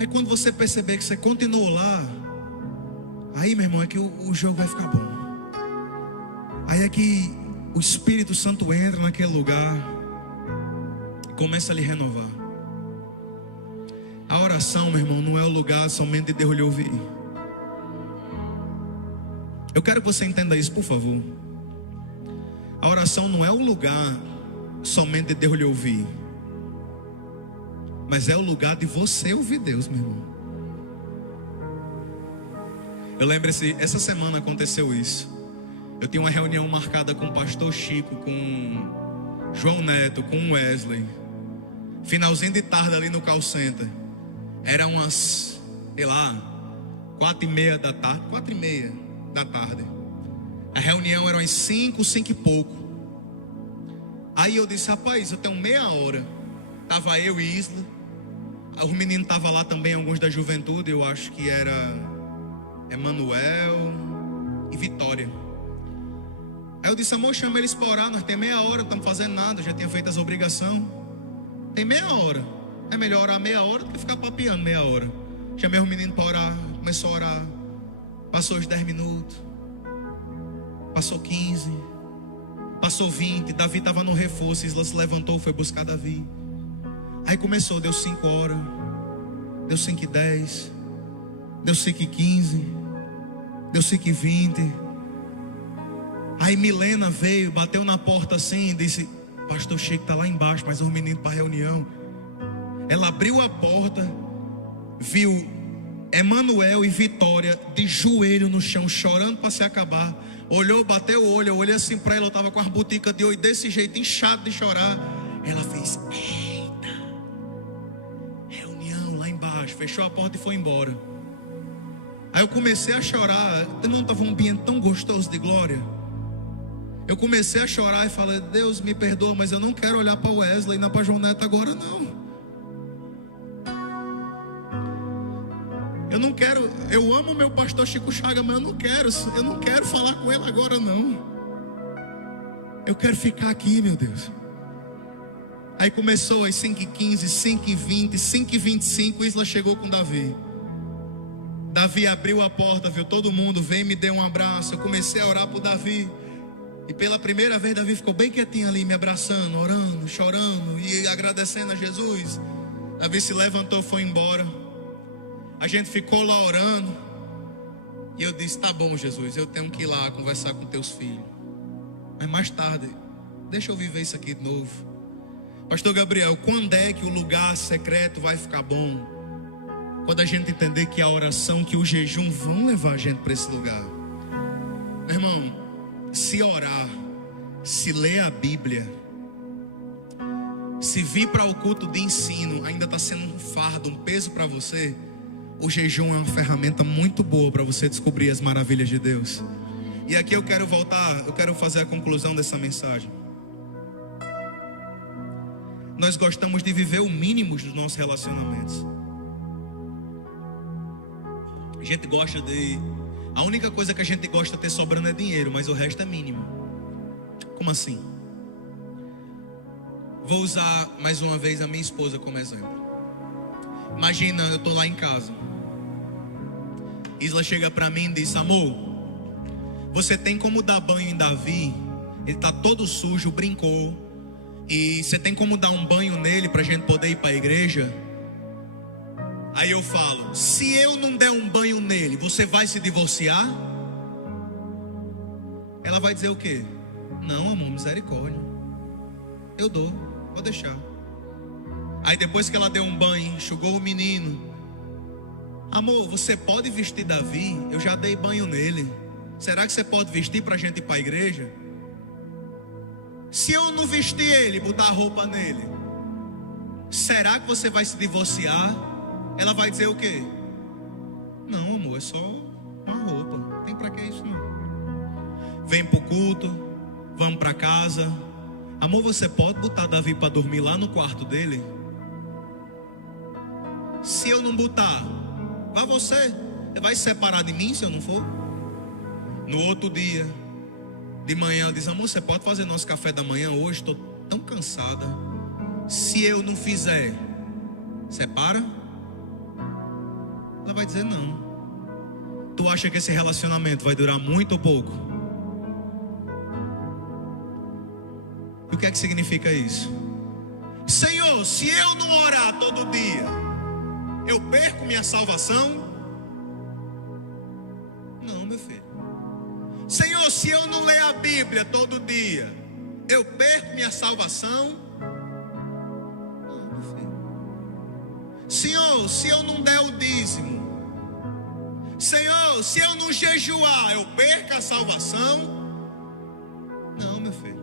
Aí quando você perceber que você continuou lá, Aí, meu irmão, é que o jogo vai ficar bom. Aí é que o Espírito Santo entra naquele lugar e começa a lhe renovar. A oração, meu irmão, não é o lugar somente de Deus lhe ouvir. Eu quero que você entenda isso, por favor. A oração não é o lugar somente de Deus lhe ouvir, mas é o lugar de você ouvir Deus, meu irmão. Eu lembro, essa semana aconteceu isso. Eu tinha uma reunião marcada com o pastor Chico, com João Neto, com Wesley. Finalzinho de tarde ali no call center. Era umas, sei lá, 4:30 da tarde. 4:30 da tarde. A reunião era umas 5 e pouco. Aí eu disse, rapaz, eu tenho meia hora. Tava eu e Isla. Os meninos estavam lá também, alguns da juventude. Eu acho que era Emanuel e Vitória. Aí eu disse, amor, chama eles para orar. Nós temos meia hora, não estamos fazendo nada. Já tinha feito as obrigações. Tem meia hora. É melhor orar meia hora do que ficar papeando meia hora. Chamei os meninos para orar. Começou a orar. Passou os 10 minutos. Passou 15. Passou 20. Davi estava no reforço. Isla se levantou, foi buscar Davi. Aí começou, deu 5 horas. Deu 5:10. Deu 5:15. Deu 5:20. Aí Milena veio, bateu na porta assim e disse, pastor Chico está lá embaixo, mas os meninos para a reunião. Ela abriu a porta, viu Emanuel e Vitória de joelho no chão, chorando para se acabar. Olhou, bateu o olho, eu olhei assim para ela, eu estava com as boticas de olho desse jeito, inchado de chorar. Ela fez, eita, reunião lá embaixo, fechou a porta e foi embora. Aí eu comecei a chorar, não estava um ambiente tão gostoso de glória. Eu comecei a chorar e falei, Deus me perdoa, mas eu não quero olhar para o Wesley e não para João Neto agora não. Eu não quero, eu amo meu pastor Chico Chaga, mas eu não quero falar com ele agora não. Eu quero ficar aqui, meu Deus. Aí começou às 5:15, 5:20, 5:25, Isla chegou com Davi. Davi abriu a porta, viu todo mundo, vem me deu um abraço. Eu comecei a orar por Davi. E pela primeira vez Davi ficou bem quietinho ali, me abraçando, orando, chorando e agradecendo a Jesus. Davi se levantou, foi embora. A gente ficou lá orando. E eu disse, tá bom Jesus, eu tenho que ir lá conversar com teus filhos. Mas mais tarde, deixa eu viver isso aqui de novo. Pastor Gabriel, quando é que o lugar secreto vai ficar bom? Quando a gente entender que a oração, que o jejum vão levar a gente para esse lugar. Meu irmão, se orar, se ler a Bíblia, se vir para o culto de ensino ainda está sendo um fardo, um peso para você, o jejum é uma ferramenta muito boa para você descobrir as maravilhas de Deus. E aqui eu quero voltar, eu quero fazer a conclusão dessa mensagem. Nós gostamos de viver o mínimo dos nossos relacionamentos. A gente gosta de... A única coisa que a gente gosta de ter sobrando é dinheiro, mas o resto é mínimo. Como assim? Vou usar mais uma vez a minha esposa como exemplo. Imagina, eu estou lá em casa. Isla chega para mim e diz, amor, você tem como dar banho em Davi? Ele está todo sujo, brincou. E você tem como dar um banho nele para a gente poder ir para a igreja? Aí eu falo, se eu não der um banho nele, você vai se divorciar? Ela vai dizer o quê? Não, amor, misericórdia. Eu dou, vou deixar. Aí depois que ela deu um banho, enxugou o menino, amor, você pode vestir Davi? Eu já dei banho nele. Será que você pode vestir para a gente ir para a igreja? Se eu não vestir ele, botar a roupa nele, será que você vai se divorciar? Ela vai dizer o quê? Não, amor, é só uma roupa. Não tem pra que isso não. Vem pro culto, vamos pra casa. Amor, você pode botar Davi pra dormir lá no quarto dele? Se eu não botar, vá você vai se separar de mim se eu não for? No outro dia, de manhã, diz, amor, você pode fazer nosso café da manhã hoje? Estou tão cansada. Se eu não fizer, separa? Ela vai dizer não. tu acha que esse relacionamento vai durar muito ou pouco? E o que é que significa isso? Senhor, se eu não orar todo dia, eu perco minha salvação? Não, meu filho. Senhor, se eu não ler a Bíblia todo dia, eu perco minha salvação? Não, meu filho. Senhor, se eu não der o dízimo, Senhor, se eu não jejuar, eu perco a salvação? Não, meu filho.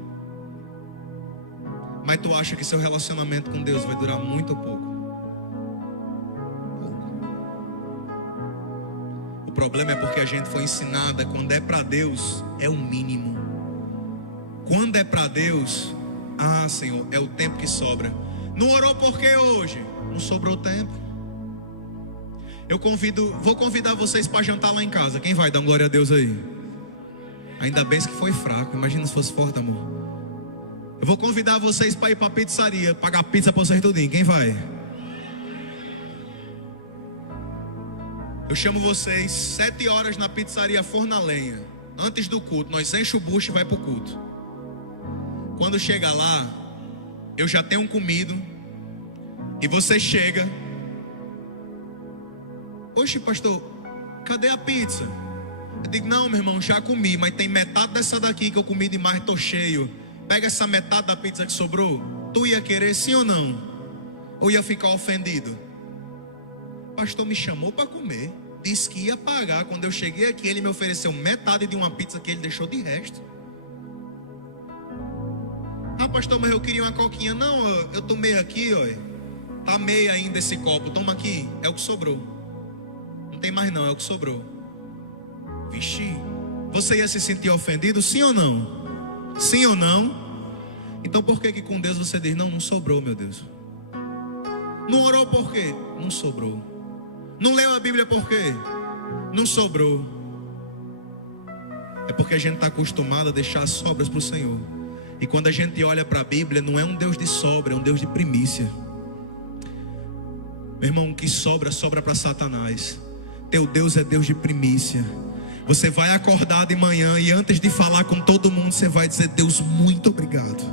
Mas tu acha que seu relacionamento com Deus vai durar muito ou pouco? O problema é porque a gente foi ensinada, quando é para Deus, é o mínimo. Quando é para Deus, Senhor, é o tempo que sobra. Não orou por quê hoje? Não sobrou tempo. Vou convidar vocês para jantar lá em casa. Quem vai dar glória a Deus aí? Ainda bem que foi fraco. Imagina se fosse forte, amor. Eu vou convidar vocês para ir para a pizzaria, pagar pizza para vocês tudinho. Quem vai? Eu chamo vocês 7 horas na pizzaria Forno a Lenha. Antes do culto, nós enche o bucho e vai para o culto. Quando chega lá, eu já tenho comido. E você chega. Oxe, pastor, cadê a pizza? Eu digo, não, meu irmão, já comi, mas tem metade dessa daqui que eu comi demais, tô cheio. Pega essa metade da pizza que sobrou. Tu ia querer sim ou não? Ou ia ficar ofendido? O pastor me chamou para comer, disse que ia pagar. Quando eu cheguei aqui, ele me ofereceu metade de uma pizza que ele deixou de resto. Pastor, mas eu queria uma coquinha. Não, eu tomei aqui, ó. Tá meio ainda esse copo, toma aqui. É o que sobrou. Não tem mais não, é o que sobrou. Vixe, você ia se sentir ofendido, sim ou não? Sim ou não? Então por que com Deus você diz, não sobrou, meu Deus? Não orou por quê? Não sobrou. Não leu a Bíblia por quê? Não sobrou. É porque a gente está acostumado a deixar as sobras para o Senhor. E quando a gente olha para a Bíblia, não é um Deus de sobra, é um Deus de primícia. Meu irmão, o que sobra, sobra para Satanás. Teu Deus é Deus de primícia. Você vai acordar de manhã e antes de falar com todo mundo, você vai dizer, Deus, muito obrigado,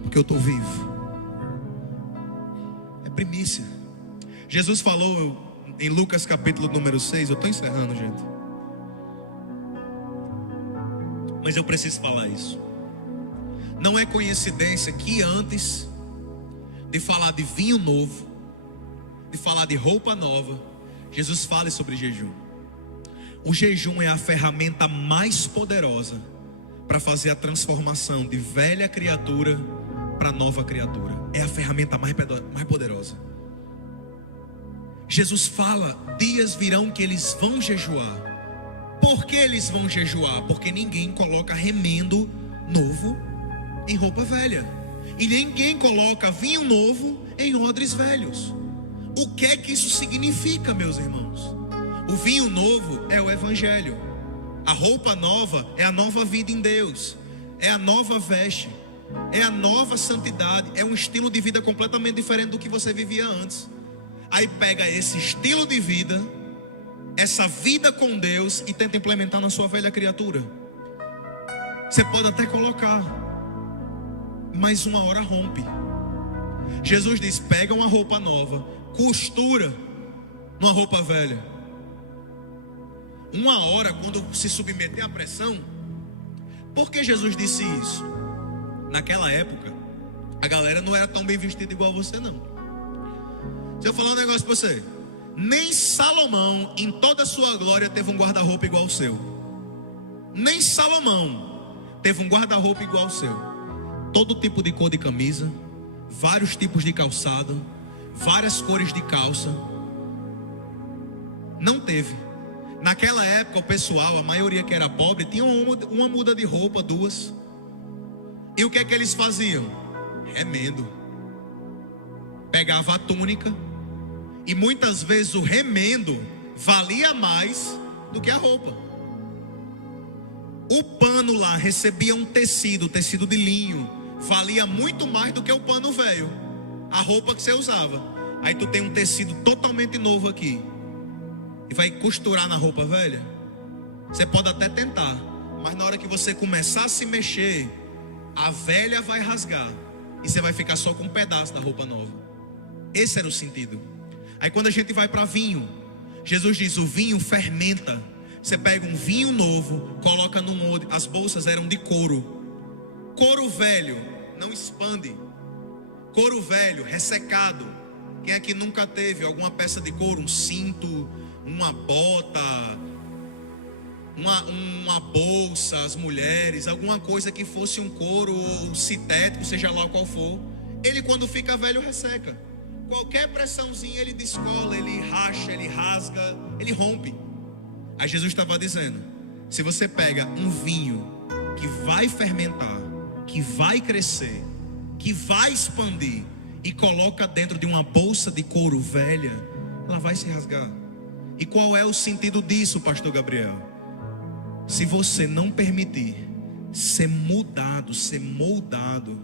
porque eu estou vivo. É primícia. Jesus falou em Lucas capítulo número 6, eu estou encerrando, gente, mas eu preciso falar isso. Não é coincidência que antes de falar de vinho novo, de falar de roupa nova, Jesus fale sobre jejum. O jejum é a ferramenta mais poderosa para fazer a transformação de velha criatura para nova criatura. É a ferramenta mais poderosa. Jesus fala, dias virão que eles vão jejuar. Por que eles vão jejuar? Porque ninguém coloca remendo novo em roupa velha. E ninguém coloca vinho novo em odres velhos. O que é que isso significa, meus irmãos? O vinho novo é o Evangelho. A roupa nova é a nova vida em Deus. É a nova veste. É a nova santidade. É um estilo de vida completamente diferente do que você vivia antes. Aí pega esse estilo de vida, essa vida com Deus, e tenta implementar na sua velha criatura. Você pode até colocar, mas uma hora rompe. Jesus diz, pega uma roupa nova, costura numa roupa velha. Uma hora, quando se submeter à pressão. Por que Jesus disse isso? Naquela época, a galera não era tão bem vestida igual você, não. Se eu falar um negócio pra você, nem Salomão, em toda a sua glória, teve um guarda-roupa igual ao seu. Nem Salomão teve um guarda-roupa igual ao seu. Todo tipo de cor de camisa, vários tipos de calçado, várias cores de calça. Não teve. Naquela época o pessoal, a maioria que era pobre, tinha uma muda de roupa, 2. E o que é que eles faziam? Remendo. Pegava a túnica, e muitas vezes o remendo valia mais do que a roupa. O pano lá recebia um tecido de linho, valia muito mais do que o pano velho, a roupa que você usava. Aí tu tem um tecido totalmente novo aqui. e vai costurar na roupa velha? Você pode até tentar, mas na hora que você começar a se mexer, a velha vai rasgar e você vai ficar só com um pedaço da roupa nova. Esse era o sentido. Aí quando a gente vai para vinho, Jesus diz: o vinho fermenta. Você pega um vinho novo, coloca num molde. As bolsas eram de couro. Couro velho não expande. Couro velho, ressecado. Quem aqui nunca teve alguma peça de couro? Um cinto, uma bota, uma bolsa, as mulheres, alguma coisa que fosse um couro ou sintético, seja lá qual for. Ele, quando fica velho, resseca. Qualquer pressãozinha ele descola, ele racha, ele rasga, ele rompe. Aí Jesus estava dizendo: se você pega um vinho que vai fermentar, que vai crescer, que vai expandir, e coloca dentro de uma bolsa de couro velha, ela vai se rasgar. E qual é o sentido disso, pastor Gabriel? Se você não permitir ser mudado, ser moldado,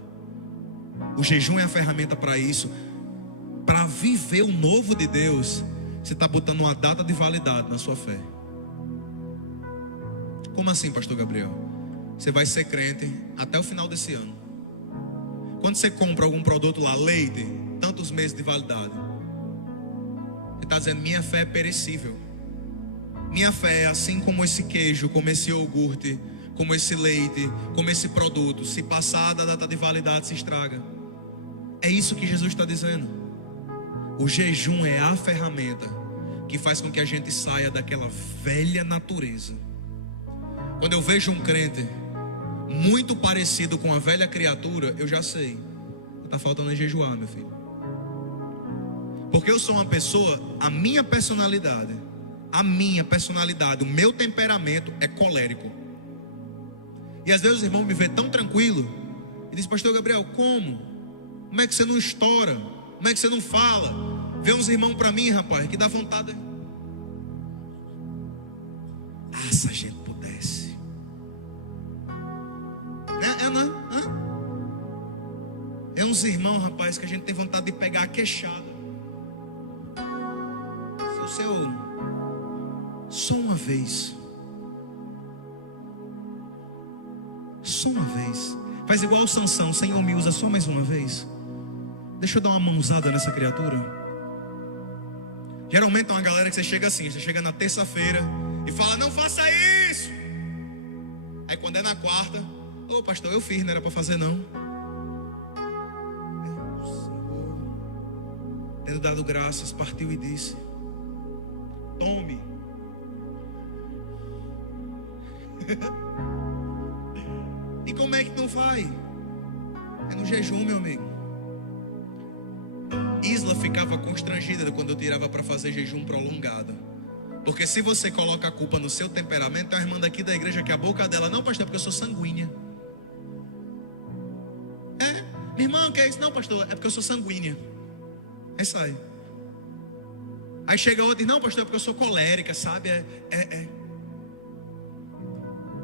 o jejum é a ferramenta para isso. Para viver o novo de Deus, você está botando uma data de validade na sua fé. Como assim, pastor Gabriel? Você vai ser crente até o final desse ano. Quando você compra algum produto lá, leite, tantos meses de validade, você está dizendo: minha fé é perecível. Minha fé é assim como esse queijo, como esse iogurte, como esse leite, como esse produto. Se passar da data de validade, se estraga. É isso que Jesus está dizendo. O jejum é a ferramenta que faz com que a gente saia daquela velha natureza. Quando eu vejo um crente muito parecido com a velha criatura, eu já sei: está faltando jejuar, meu filho. Porque eu sou uma pessoa, a minha personalidade, o meu temperamento é colérico. E às vezes os irmãos me vê tão tranquilo e diz: pastor Gabriel, como é que você não estoura? Como é que você não fala? Vê uns irmãos para mim, rapaz, que dá vontade. Ah, se a gente pudesse. É uns irmãos, rapaz, que a gente tem vontade de pegar a queixada. Só uma vez. Só uma vez. Faz igual o Sansão: Senhor, me usa só mais uma vez. Deixa eu dar uma mãozada nessa criatura. Geralmente é uma galera que você chega assim, você chega na terça-feira e fala: não faça isso. Aí quando é na quarta: ô pastor, eu fiz, não era para fazer não. Tendo dado graças, partiu e disse: tome. E como é que não vai? É no jejum, meu amigo. Isla ficava constrangida quando eu tirava para fazer jejum prolongado. Porque se você coloca a culpa no seu temperamento, tem uma irmã daqui da igreja que a boca dela: não, pastor, porque eu sou sanguínea. Minha irmã, o que é isso? Não, pastor, é porque eu sou sanguínea. Aí sai. Aí chega outra e diz: não, pastor, é porque eu sou colérica, sabe?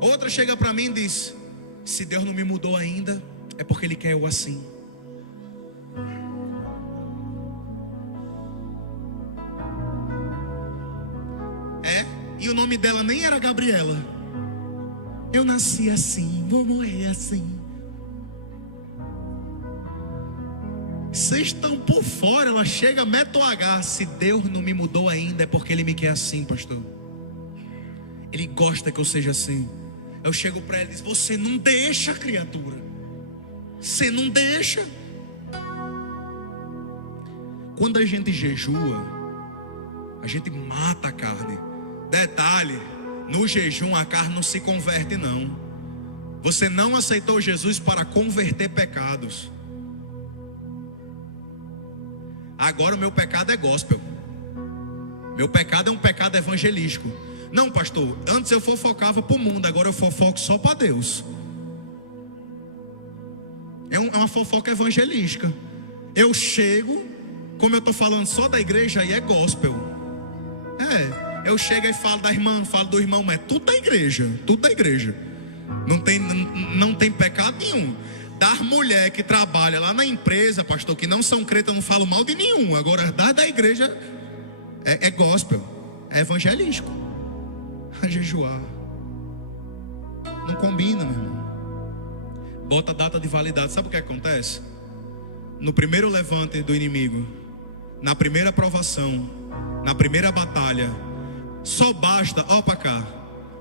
Outra chega para mim e diz: se Deus não me mudou ainda, é porque Ele quer eu assim. E o nome dela nem era Gabriela. Eu nasci assim, vou morrer assim. Vocês estão por fora. Ela chega, mete o H: se Deus não me mudou ainda, é porque Ele me quer assim, pastor. Ele gosta que eu seja assim. Eu chego para ela e diz: você não deixa, criatura. Você não deixa. Quando a gente jejua, a gente mata a carne. Detalhe: no jejum a carne não se converte, não. Você não aceitou Jesus para converter pecados. Agora o meu pecado é gospel. Meu pecado é um pecado evangelístico. Não, pastor, antes eu fofocava para o mundo, agora eu fofoco só para Deus. É uma fofoca evangelística. Eu chego, como eu estou falando só da igreja, aí é gospel. Eu chego e falo da irmã, falo do irmão, mas tudo da igreja, tudo da igreja. Não tem pecado nenhum. Das mulheres que trabalham lá na empresa, pastor, que não são crentes, eu não falo mal de nenhum. Agora, da igreja é gospel. É evangelístico a jejuar. Não combina, meu irmão. Bota a data de validade. Sabe o que acontece? No primeiro levante do inimigo, na primeira provação, na primeira batalha, só basta, ó pra cá,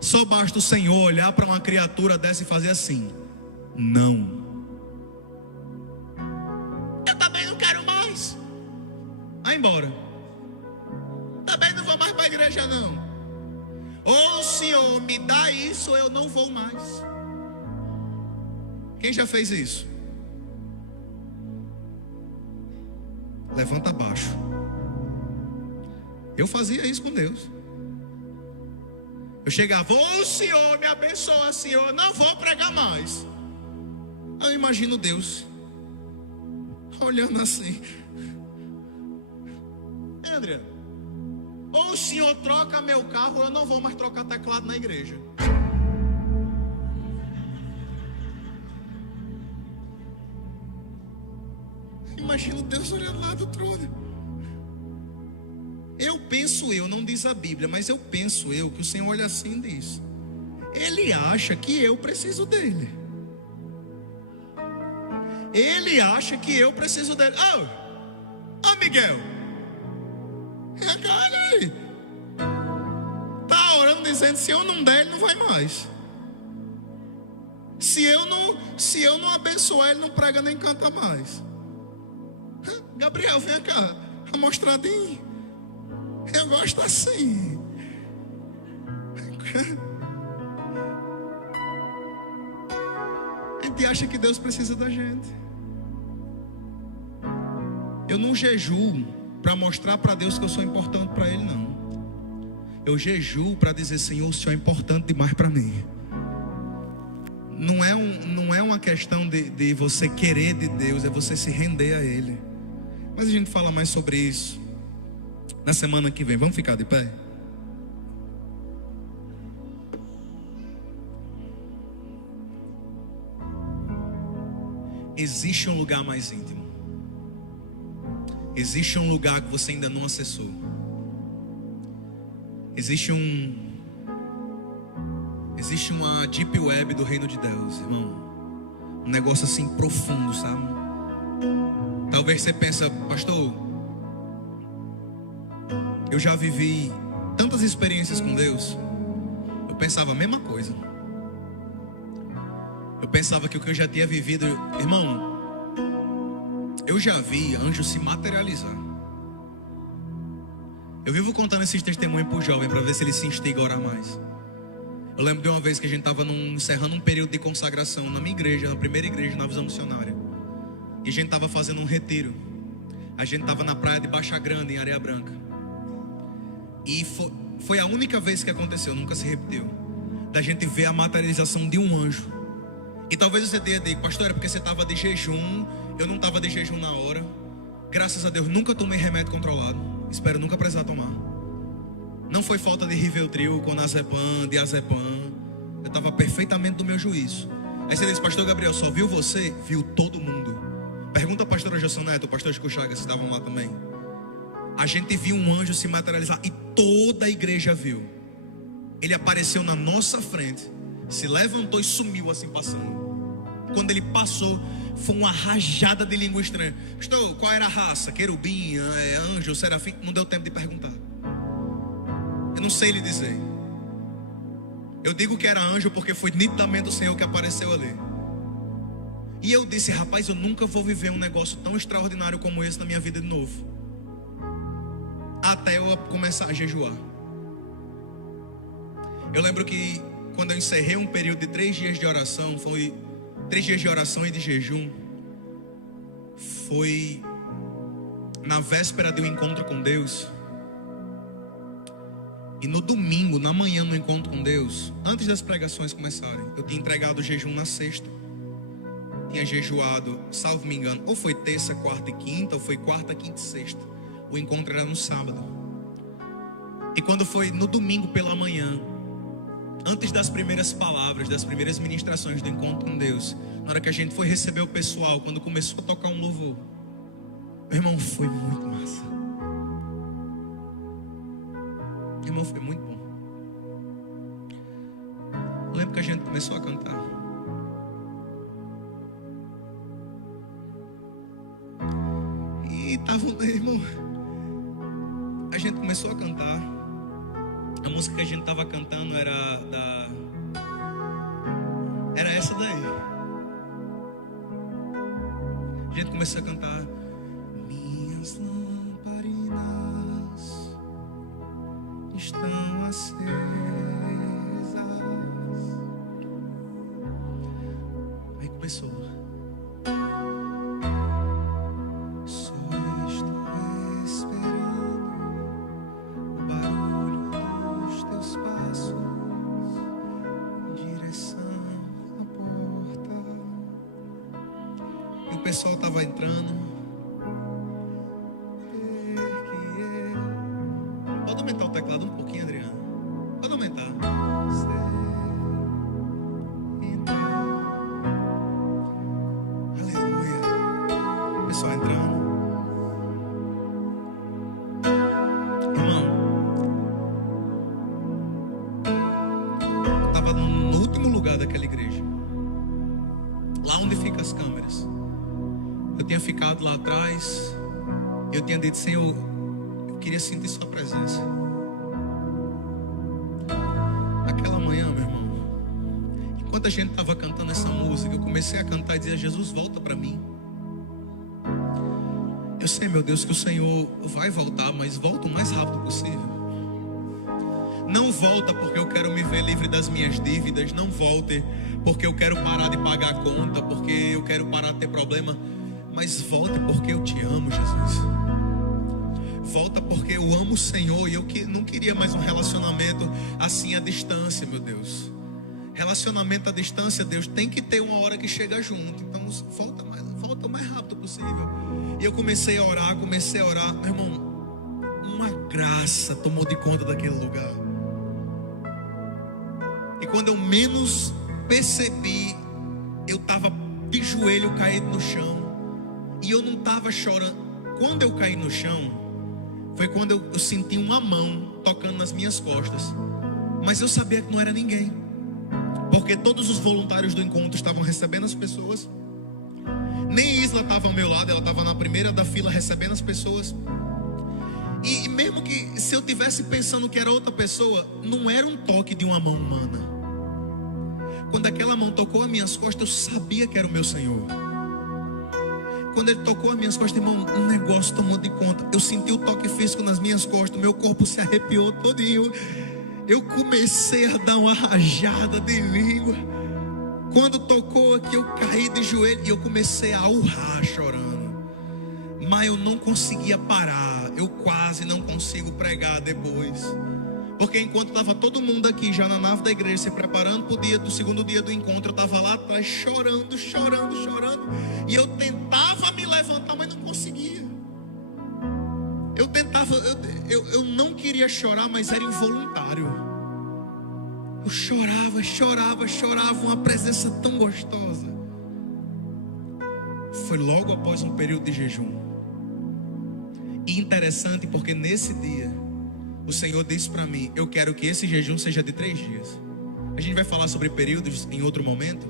só basta o Senhor olhar para uma criatura dessa e fazer assim: não. Eu também não quero mais. Vai embora. Também não vou mais para a igreja não. Ou o Senhor me dá isso, eu não vou mais. Quem já fez isso? Levanta abaixo. Eu fazia isso com Deus. Eu chegava: ô Senhor, me abençoa, Senhor, não vou pregar mais. Eu imagino Deus olhando assim: André, ou o Senhor troca meu carro, eu não vou mais trocar teclado na igreja. Imagino Deus olhando lá do trono. Não diz a Bíblia, mas eu penso que o Senhor olha assim e diz: Ele acha que eu preciso dele. Ele acha que eu preciso dele. Ô Miguel, olha aí, tá orando dizendo: se eu não der, ele não vai mais. Se eu não abençoar, ele não prega nem canta mais. Gabriel, vem cá, amostradinho. Eu gosto assim. A gente acha que Deus precisa da gente. Eu não jejuo para mostrar para Deus que eu sou importante para Ele, não. Eu jejuo para dizer: Senhor, o Senhor é importante demais para mim. Não é uma questão de você querer de Deus, é você se render a Ele. Mas a gente fala mais sobre isso na semana que vem. Vamos ficar de pé? Existe um lugar mais íntimo. Existe um lugar que você ainda não acessou. Existe uma deep web do reino de Deus, irmão. Um negócio assim profundo, sabe? Talvez você pense: pastor, eu já vivi tantas experiências com Deus. Eu pensava a mesma coisa. Eu pensava que o que eu já tinha vivido, irmão, eu já vi anjos se materializar. Eu vivo contando esses testemunhos pro jovem para ver se ele se instiga a orar mais. Eu lembro de uma vez que a gente estava encerrando um período de consagração na minha igreja, na primeira igreja, na visão missionária. E a gente estava fazendo um retiro. A gente estava na praia de Baixa Grande, em Areia Branca. E foi a única vez que aconteceu, nunca se repetiu, da gente ver a materialização de um anjo. E talvez você tenha dito: pastor, era porque você estava de jejum. Eu não estava de jejum na hora. Graças a Deus nunca tomei remédio controlado. Espero nunca precisar tomar. Não foi falta de Rivotril, Conazepam, Diazepam. Eu estava perfeitamente do meu juízo. Aí você disse: pastor Gabriel, só viu você? Viu todo mundo. Pergunta a pastora Jossonete, o pastor Chico Chagas, que estavam lá também. A gente viu um anjo se materializar e toda a igreja viu. Ele apareceu na nossa frente, se levantou e sumiu assim passando. Quando ele passou, foi uma rajada de língua estranha. Pastor, qual era a raça? Querubim, anjo, serafim? Não deu tempo de perguntar. Eu não sei lhe dizer. Eu digo que era anjo porque foi nitidamente o Senhor que apareceu ali. E eu disse: rapaz, eu nunca vou viver um negócio tão extraordinário como esse na minha vida de novo. Até eu começar a jejuar. Eu lembro que quando eu encerrei um período de 3 dias de oração, foi 3 dias de oração e de jejum. Foi na véspera de um encontro com Deus. E no domingo, na manhã, no encontro com Deus, antes das pregações começarem, eu tinha entregado o jejum na sexta. Tinha jejuado, salvo me engano, ou foi terça, quarta e quinta, ou foi quarta, quinta e sexta. O encontro era no sábado. E quando foi no domingo pela manhã, antes das primeiras palavras, das primeiras ministrações do encontro com Deus, na hora que a gente foi receber o pessoal, quando começou a tocar um louvor, meu irmão, foi muito massa. irmão, foi muito bom. Eu lembro que a gente começou a cantar. E tava, irmão, a gente começou a cantar. A música que a gente tava cantando era essa daí. A gente começou a cantar. Minhas lamparinas estão acesas. Aí começou. Só estou esperando o barulho dos teus passos em direção à porta. E o pessoal estava entrando. Pode aumentar o teclado um pouquinho, Adriana? Pode aumentar. Aleluia. O pessoal entrando. Irmão, eu estava no último lugar daquela igreja, lá onde ficam as câmeras. Eu tinha ficado lá atrás. Eu tinha dito, Senhor, eu queria sentir sua presença. Aquela manhã, meu irmão, enquanto a gente estava cantando essa música, eu comecei a cantar e dizer: Jesus, volta para mim. Eu sei, meu Deus, que o Senhor vai voltar, mas volta o mais rápido possível. Não volta porque eu quero me ver livre das minhas dívidas. Não volte porque eu quero parar de pagar a conta, porque eu quero parar de ter problema. Mas volte porque eu te amo, Jesus. Volta porque eu amo o Senhor. E eu não queria mais um relacionamento assim à distância, meu Deus. Relacionamento à distância, Deus, tem que ter uma hora que chega junto. Então volta o mais rápido possível. E eu comecei a orar. Meu irmão, uma graça tomou de conta daquele lugar. E quando eu menos percebi, eu estava de joelho caído no chão. E eu não estava chorando. Quando eu caí no chão, foi quando eu senti uma mão tocando nas minhas costas. Mas eu sabia que não era ninguém, porque todos os voluntários do encontro estavam recebendo as pessoas. Nem Isla estava ao meu lado, ela estava na primeira da fila recebendo as pessoas. E mesmo que se eu tivesse pensando que era outra pessoa, não era um toque de uma mão humana. Quando aquela mão tocou as minhas costas, eu sabia que era o meu Senhor. Quando ele tocou as minhas costas, irmão, um negócio tomou de conta. Eu senti o toque físico nas minhas costas, meu corpo se arrepiou todinho. Eu comecei a dar uma rajada de língua. Quando tocou aqui, eu caí de joelho e eu comecei a urrar chorando. Mas eu não conseguia parar. Eu quase não consigo pregar depois. Porque enquanto estava todo mundo aqui já na nave da igreja se preparando para o dia do segundo dia do encontro, eu estava lá atrás chorando. E eu tentava me levantar, mas não conseguia. Eu não queria chorar, mas era involuntário. Eu chorava, uma presença tão gostosa. Foi logo após um período de jejum. E interessante porque nesse dia o Senhor disse para mim: eu quero que esse jejum seja de 3 dias. A gente vai falar sobre períodos em outro momento.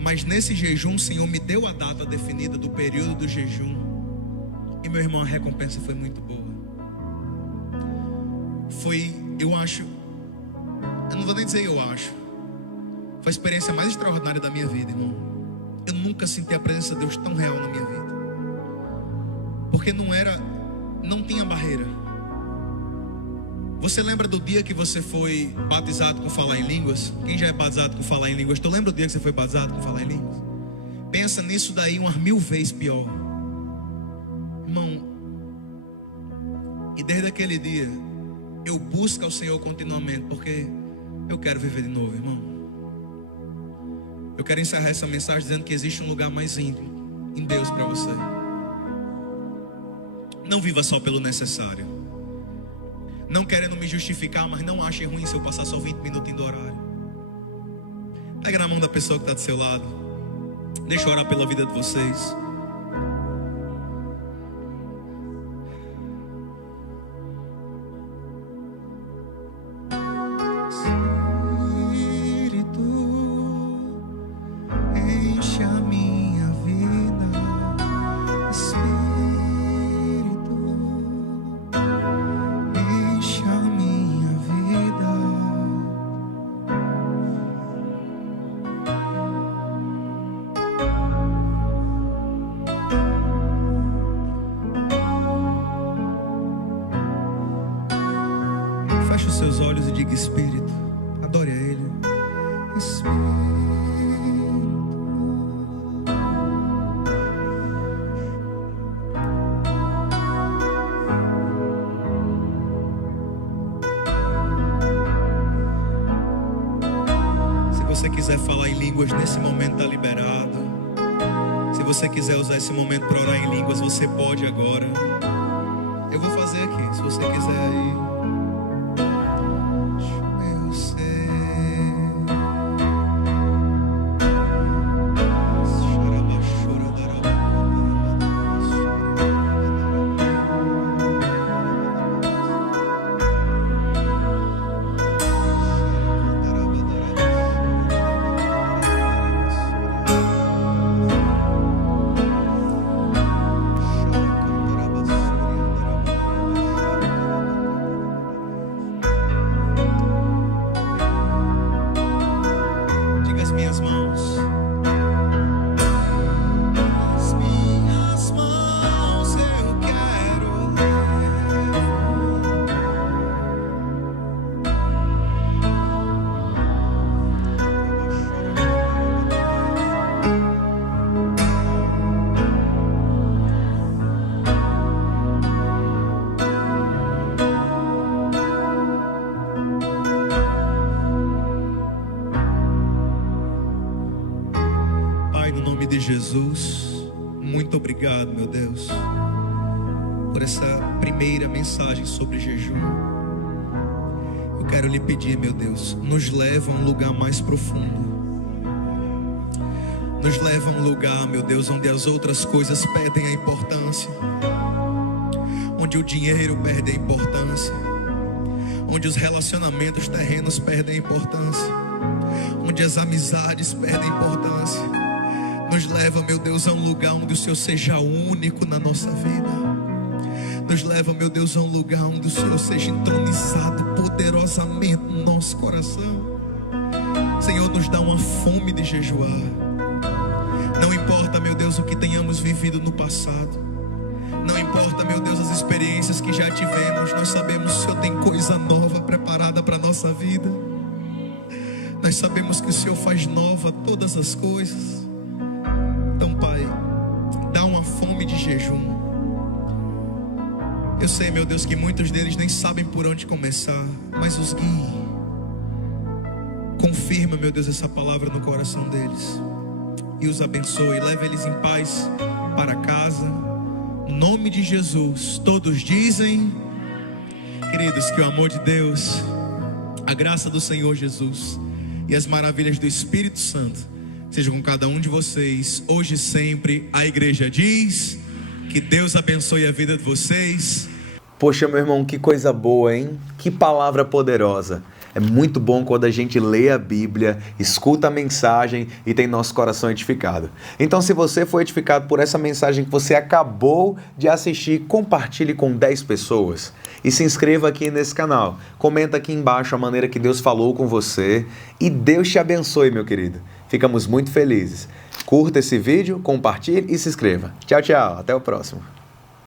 Mas nesse jejum o Senhor me deu a data definida do período do jejum. E meu irmão, a recompensa foi muito boa. Foi, eu não vou nem dizer eu acho. Foi a experiência mais extraordinária da minha vida, irmão. Eu nunca senti a presença de Deus tão real na minha vida. Porque não tinha barreira. Você lembra do dia que você foi batizado com falar em línguas? Quem já é batizado com falar em línguas? Tu lembra do dia que você foi batizado com falar em línguas? Pensa nisso daí umas 1000 vezes pior. Irmão, e desde aquele dia eu busco ao Senhor continuamente, porque eu quero viver de novo, irmão. Eu quero encerrar essa mensagem dizendo que existe um lugar mais íntimo em Deus para você. Não viva só pelo necessário. Não querendo me justificar, mas não ache ruim se eu passar só 20 minutinhos do horário. Pega na mão da pessoa que está do seu lado. Deixa eu orar pela vida de vocês. seus olhos e diga: Espírito, adore a Ele. Espírito. Se você quiser falar em línguas nesse momento, está liberado. Se você quiser usar esse momento para orar em línguas, você pode agora. Eu vou fazer aqui, se você quiser aí. Eu sei. Minhas mãos. As minhas mãos eu quero no nome de Jesus, muito obrigado, meu Deus, por essa primeira mensagem sobre jejum. Eu quero lhe pedir, meu Deus, nos leva a um lugar mais profundo. Nos leva a um lugar, meu Deus, onde as outras coisas perdem a importância, onde o dinheiro perde a importância, onde os relacionamentos terrenos perdem a importância, onde as amizades perdem a importância. Nos leva, meu Deus, a um lugar onde o Senhor seja único na nossa vida. Nos leva, meu Deus, a um lugar onde o Senhor seja entronizado poderosamente no nosso coração. Senhor, nos dá uma fome de jejuar. Não importa, meu Deus, o que tenhamos vivido no passado. Não importa, meu Deus, as experiências que já tivemos. Nós sabemos que o Senhor tem coisa nova preparada para a nossa vida. Nós sabemos que o Senhor faz nova todas as coisas. Então, Pai, dá uma fome de jejum. Eu sei, meu Deus, que muitos deles nem sabem por onde começar, mas os guie. Confirma, meu Deus, essa palavra no coração deles e os abençoe. Leva eles em paz para casa. No nome de Jesus, todos dizem, queridos, que o amor de Deus, a graça do Senhor Jesus e as maravilhas do Espírito Santo seja com cada um de vocês, hoje e sempre. A igreja diz: que Deus abençoe a vida de vocês. Poxa, meu irmão, que coisa boa, hein? Que palavra poderosa. É muito bom quando a gente lê a Bíblia, escuta a mensagem e tem nosso coração edificado. Então, se você foi edificado por essa mensagem que você acabou de assistir, compartilhe com 10 pessoas. E se inscreva aqui nesse canal. Comenta aqui embaixo a maneira que Deus falou com você. E Deus te abençoe, meu querido. Ficamos muito felizes. Curta esse vídeo, compartilhe e se inscreva. Tchau, tchau. Até o próximo.